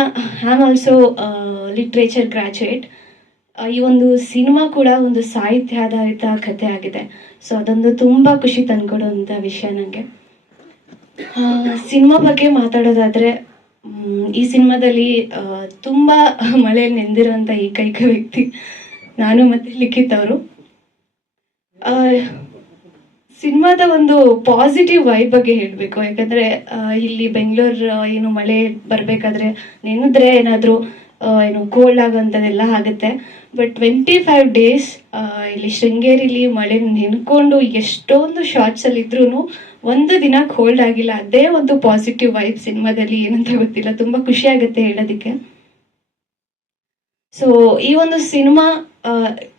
ಆಮ್ ಆಲ್ಸೋ ಲಿಟ್ರೇಚರ್ ಗ್ರ್ಯಾಜುಯೇಟ್ ಈ ಒಂದು ಸಿನಿಮಾ ಕೂಡ ಒಂದು ಸಾಹಿತ್ಯ ಆಧಾರಿತ ಕಥೆ ಆಗಿದೆ. ಸೊ ಅದೊಂದು ತುಂಬ ಖುಷಿ ತಂದ್ಕೊಡುವಂಥ ವಿಷಯ ನನಗೆ ಸಿನಿಮಾ ಬಗ್ಗೆ ಮಾತಾಡೋದಾದ್ರೆ ಈ ಸಿನಿಮಾದಲ್ಲಿ ತುಂಬ ಮಳೆಯಲ್ಲಿ ನೆಂದಿರುವಂಥ ಏಕೈಕ ವ್ಯಕ್ತಿ ನಾನು ಮತ್ತೆ ಲಿಖಿತ್ ಅವರು. ಸಿನಿಮಾದ ಒಂದು ಪಾಸಿಟಿವ್ ವೈಬ್ ಬಗ್ಗೆ ಹೇಳಬೇಕು. ಯಾಕಂದ್ರೆ ಇಲ್ಲಿ ಬೆಂಗಳೂರು ಏನು ಮಳೆ ಬರಬೇಕಾದ್ರೆ ನೆನೆದ್ರೆ ಏನಾದರೂ ಏನು ಕೋಲ್ಡ್ ಆಗೋಂಥದ್ದೆಲ್ಲ ಆಗುತ್ತೆ. ಬಟ್ ಟ್ವೆಂಟಿ ಫೈವ್ ಡೇಸ್ ಇಲ್ಲಿ ಶೃಂಗೇರಿಲಿ ಮಳೆ ನೆನ್ಕೊಂಡು ಎಷ್ಟೊಂದು ಶಾರ್ಟ್ಸ್ ಅಲ್ಲಿ ಇದ್ರೂ ಒಂದು ದಿನ ಕೋಲ್ಡ್ ಆಗಿಲ್ಲ. ಅದೇ ಒಂದು ಪಾಸಿಟಿವ್ ವೈಬ್ ಸಿನಿಮಾದಲ್ಲಿ ಏನಂತ ಗೊತ್ತಿಲ್ಲ. ತುಂಬಾ ಖುಷಿ ಆಗುತ್ತೆ ಹೇಳೋದಕ್ಕೆ. ಸೊ ಈ ಒಂದು ಸಿನಿಮಾ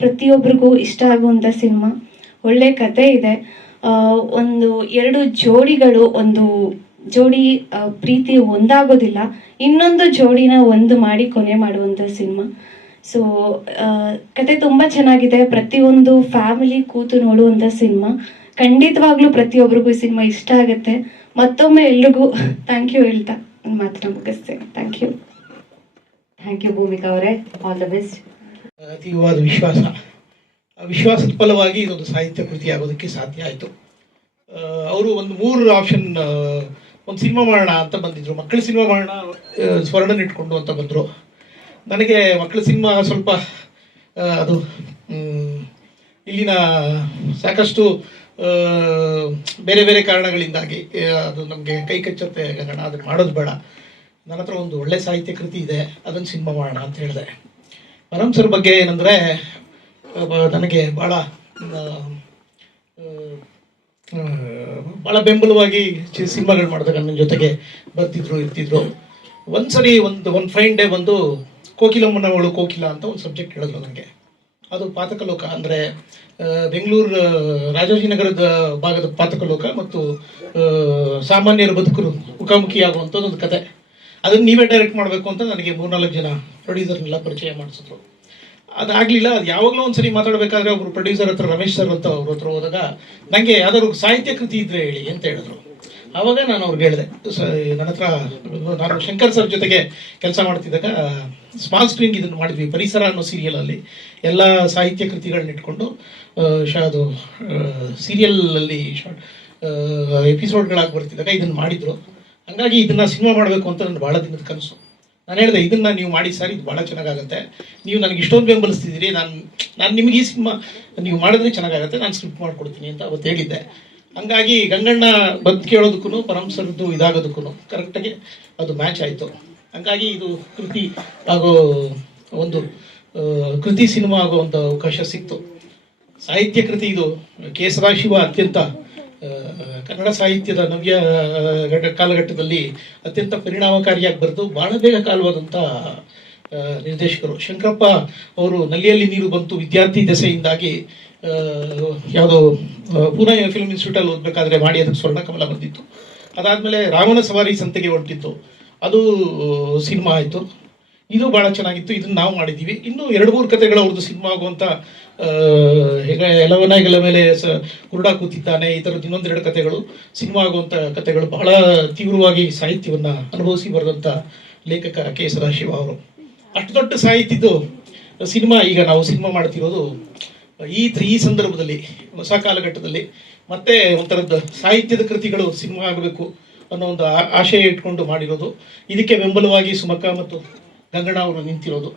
ಪ್ರತಿಯೊಬ್ಬರಿಗೂ ಇಷ್ಟ ಆಗುವಂಥ ಸಿನಿಮಾ. ಒಳ್ಳೆ ಕತೆ ಇದೆ. ಒಂದು ಎರಡು ಜೋಡಿಗಳು ಒಂದು ಜೋಡಿ ಆ, ಪ್ರೀತಿ ಒಂದಾಗೋದಿಲ್ಲ. ಇನ್ನೊಂದು ಜೋಡಿನ ಒಂದು ಮಾಡಿ ಕೊನೆ ಮಾಡುವಂಥ ಸಿನಿಮಾ. ಸೊ ಕತೆ ತುಂಬ ಚೆನ್ನಾಗಿದೆ. ಪ್ರತಿಯೊಂದು ಫ್ಯಾಮಿಲಿ ಕೂತು ನೋಡುವಂಥ ಸಿನಿಮಾ. ಖಂಡಿತವಾಗ್ಲೂ ಪ್ರತಿಯೊಬ್ಬರಿಗೂ ಈ ಸಿನಿಮಾ ಇಷ್ಟ ಆಗುತ್ತೆ. ಮತ್ತೊಮ್ಮೆ ಎಲ್ರಿಗೂ ಥ್ಯಾಂಕ್ ಯು ಹೇಳ್ತಾ ನನ್ನ ಮಾತನ್ನ ಮುಗಿಸ್ತೇನೆ. Thank you
thank you Bhoomika ಅವರೇ. ಆಲ್ ದ ಬೆಸ್ಟ್
ವಿಶ್ವಾಸ. ವಿಶ್ವಾಸದ ಫಲವಾಗಿ ಇದೊಂದು ಸಾಹಿತ್ಯ ಕೃತಿ ಆಗೋದಕ್ಕೆ ಸಾಧ್ಯ ಆಯಿತು. ಅವರು ಒಂದು ಮೂರು ಆಪ್ಷನ್ ಒಂದು ಸಿನಿಮಾ ಮಾಡೋಣ ಅಂತ ಬಂದಿದ್ದರು ಮಕ್ಕಳ ಸಿನಿಮಾ ಮಾಡೋಣ ಸ್ವರ್ಣನ ಇಟ್ಕೊಂಡು ಅಂತ ಬಂದರು. ನನಗೆ ಮಕ್ಕಳ ಸಿನಿಮಾ ಸ್ವಲ್ಪ ಅದು ಇಲ್ಲಿನ ಸಾಕಷ್ಟು ಬೇರೆ ಬೇರೆ ಕಾರಣಗಳಿಂದಾಗಿ ಅದು ನಮಗೆ ಕೈ ಕಚ್ಚತ್ತೆ. ಗಗನ ಅದನ್ನು ಮಾಡೋದು ಬೇಡ. ನನ್ನ ಹತ್ರ ಒಂದು ಒಳ್ಳೆ ಸಾಹಿತ್ಯ ಕೃತಿ ಇದೆ. ಅದನ್ನು ಸಿನಿಮಾ ಮಾಡೋಣ ಅಂತ ಹೇಳಿದೆ. ಸರ್ ಬಗ್ಗೆ ಏನಂದರೆ ನನಗೆ ಭಾಳ ಭಾಳ ಬೆಂಬಲವಾಗಿ ಸಿನಿಮಾಗಳು ಮಾಡಿದಾಗ ನನ್ನ ಜೊತೆಗೆ ಬರ್ತಿದ್ರು, ಇರ್ತಿದ್ರು. ಒಂದ್ಸರಿ ಒಂದು ಒಂದು ಫೈನ್ ಡೇ ಬಂದು ಕೋಕಿಲಮ್ಮನವಳು ಕೋಕಿಲ ಅಂತ ಒಂದು ಸಬ್ಜೆಕ್ಟ್ ಹೇಳಿದ್ರು ನನಗೆ. ಅದು ಪಾತಕಲೋಕ ಅಂದರೆ ಬೆಂಗಳೂರು ರಾಜಾಜಿನಗರದ ಭಾಗದ ಪಾತಕಲೋಕ ಮತ್ತು ಸಾಮಾನ್ಯರ ಬದುಕರು ಮುಖಾಮುಖಿಯಾಗುವಂಥದ್ದು ಒಂದು ಕತೆ. ಅದನ್ನು ನೀವೇ ಡೈರೆಕ್ಟ್ ಮಾಡಬೇಕು ಅಂತ ನನಗೆ ಮೂರ್ನಾಲ್ಕು ಜನ ಪ್ರೊಡ್ಯೂಸರ್ನೆಲ್ಲ ಪರಿಚಯ ಮಾಡಿಸಿದ್ರು. ಅದಾಗಲಿಲ್ಲ, ಅದು ಯಾವಾಗಲೂ ಒಂದ್ಸರಿ ಮಾತಾಡಬೇಕಾದ್ರೆ ಒಬ್ರು ಪ್ರೊಡ್ಯೂಸರ್ ಹತ್ರ, ರಮೇಶ್ ಸರ್ ಅಂತ ಅವ್ರ ಹತ್ರ ಹೋದಾಗ ನನಗೆ ಯಾವ್ದಾದ್ರು ಸಾಹಿತ್ಯ ಕೃತಿ ಇದ್ರೆ ಹೇಳಿ ಅಂತ ಹೇಳಿದ್ರು. ಆವಾಗ ನಾನು ಅವ್ರಿಗೆ ಹೇಳಿದೆ ನನ್ನ ಹತ್ರ, ನಾನು ಶಂಕರ್ ಸರ್ ಜೊತೆಗೆ ಕೆಲಸ ಮಾಡ್ತಿದ್ದಾಗ ಸ್ಮಾಲ್ ಸ್ಕ್ರೀನ್ ಇದನ್ನು ಮಾಡಿದ್ವಿ, ಪರಿಸರ ಅನ್ನೋ ಸೀರಿಯಲಲ್ಲಿ ಎಲ್ಲ ಸಾಹಿತ್ಯ ಕೃತಿಗಳನ್ನ ಇಟ್ಕೊಂಡು ಶ, ಅದು ಸೀರಿಯಲಲ್ಲಿ ಶಾರ್ಟ್ ಎಪಿಸೋಡ್ಗಳಾಗಿ ಬರ್ತಿದ್ದಾಗ ಇದನ್ನು ಮಾಡಿದ್ರು. ಹಂಗಾಗಿ ಇದನ್ನ ಸಿನಿಮಾ ಮಾಡಬೇಕು ಅಂತ ನನ್ನ ಭಾಳ ದಿನದ ಕನಸು. ನಾನು ಹೇಳಿದೆ, ಇದನ್ನ ನೀವು ಮಾಡಿ ಸರ್, ಇದು ಭಾಳ ಚೆನ್ನಾಗಾಗುತ್ತೆ. ನೀವು ನನಗೆ ಇಷ್ಟೊಂದು ಬೆಂಬಲಿಸ್ತಿದ್ದೀರಿ, ನಾನು ನಾನು ನಿಮಗೆ ಈ ಸಿನಿಮಾ, ನೀವು ಮಾಡಿದ್ರೆ ಚೆನ್ನಾಗಾಗುತ್ತೆ, ನಾನು ಸ್ಕ್ರಿಪ್ಟ್ ಮಾಡ್ಕೊಡ್ತೀನಿ ಅಂತ ಅವತ್ತು ಹೇಳಿದ್ದೆ. ಹಂಗಾಗಿ ಗಂಗಣ್ಣ ಬಂದು ಕೇಳೋದಕ್ಕೂ ಪರಮಸರದ್ದು ಇದಾಗೋದಕ್ಕೂ ಕರೆಕ್ಟಾಗಿ ಅದು ಮ್ಯಾಚ್ ಆಯಿತು. ಹಂಗಾಗಿ ಇದು ಕೃತಿ ಆಗೋ ಒಂದು ಕೃತಿ ಸಿನಿಮಾ ಆಗೋ ಒಂದು ಅವಕಾಶ ಸಿಕ್ತು. ಸಾಹಿತ್ಯ ಕೃತಿ ಇದು ಕೇಸರಾಶಿವ ಅತ್ಯಂತ ಕನ್ನಡ ಸಾಹಿತ್ಯದ ನವ್ಯ ಕಾಲಘಟ್ಟದಲ್ಲಿ ಅತ್ಯಂತ ಪರಿಣಾಮಕಾರಿಯಾಗಿ ಬರೆದು ಬಹಳ ಬೇಗ ಕಾಲವಾದಂಥ ನಿರ್ದೇಶಕರು. ಶಂಕರಪ್ಪ ಅವರು ನಲ್ಲಿಯಲ್ಲಿ ನೀರು ಬಂತು ವಿದ್ಯಾರ್ಥಿ ದೆಸೆಯಿಂದಾಗಿ ಯಾವುದೋ ಪುಣೆ ಫಿಲ್ಮ್ ಇನ್ಸ್ಟಿಟ್ಯೂಟಲ್ಲಿ ಓದಬೇಕಾದ್ರೆ ಮಾಡಿ ಅದಕ್ಕೆ ಸ್ವರ್ಣ ಕಮಲ ಬಂದಿತ್ತು. ಅದಾದಮೇಲೆ ರಾಮನ ಸವಾರಿ ಸಂತೆಗೆ ಹೊರಟಿತ್ತು ಅದು ಸಿನಿಮಾ ಆಯಿತು. ಇದು ಭಾಳ ಚೆನ್ನಾಗಿತ್ತು, ಇದನ್ನ ನಾವು ಮಾಡಿದ್ದೀವಿ. ಇನ್ನು ಎರಡು, ಮೂರು ಕಥೆಗಳು ಅವ್ರದ್ದು ಸಿನಿಮಾ ಆಗುವಂಥ ಎಲ್ಲವನ್ನ ಹೇಗೆ ಮೇಲೆ ಸ, ಕುರುಡ ಕೂತಿದ್ದಾನೆ, ಈ ಥರದ್ದು ಇನ್ನೊಂದೆರಡು ಕಥೆಗಳು. ಸಿನಿಮಾ ಆಗುವಂಥ ಕತೆಗಳು ಬಹಳ ತೀವ್ರವಾಗಿ ಸಾಹಿತ್ಯವನ್ನು ಅನುಭವಿಸಿ ಬರೆದಂಥ ಲೇಖಕ ಕೆ ಸದಾಶಿವ ಅವರು. ಅಷ್ಟು ದೊಡ್ಡ ಸಾಹಿತ್ಯದ್ದು ಸಿನಿಮಾ, ಈಗ ನಾವು ಸಿನಿಮಾ ಮಾಡ್ತಿರೋದು, ಈ ಈ ಸಂದರ್ಭದಲ್ಲಿ, ಹೊಸ ಕಾಲಘಟ್ಟದಲ್ಲಿ. ಮತ್ತೆ ಒಂಥರದ್ದು ಸಾಹಿತ್ಯದ ಕೃತಿಗಳು ಸಿನಿಮಾ ಆಗಬೇಕು ಅನ್ನೋ ಒಂದು ಆಶಯ ಇಟ್ಕೊಂಡು ಮಾಡಿರೋದು. ಇದಕ್ಕೆ ಬೆಂಬಲವಾಗಿ ಸುಮಕ ಮತ್ತು ಗಂಗಣ್ಣ ಅವರು ನಿಂತಿರೋದು.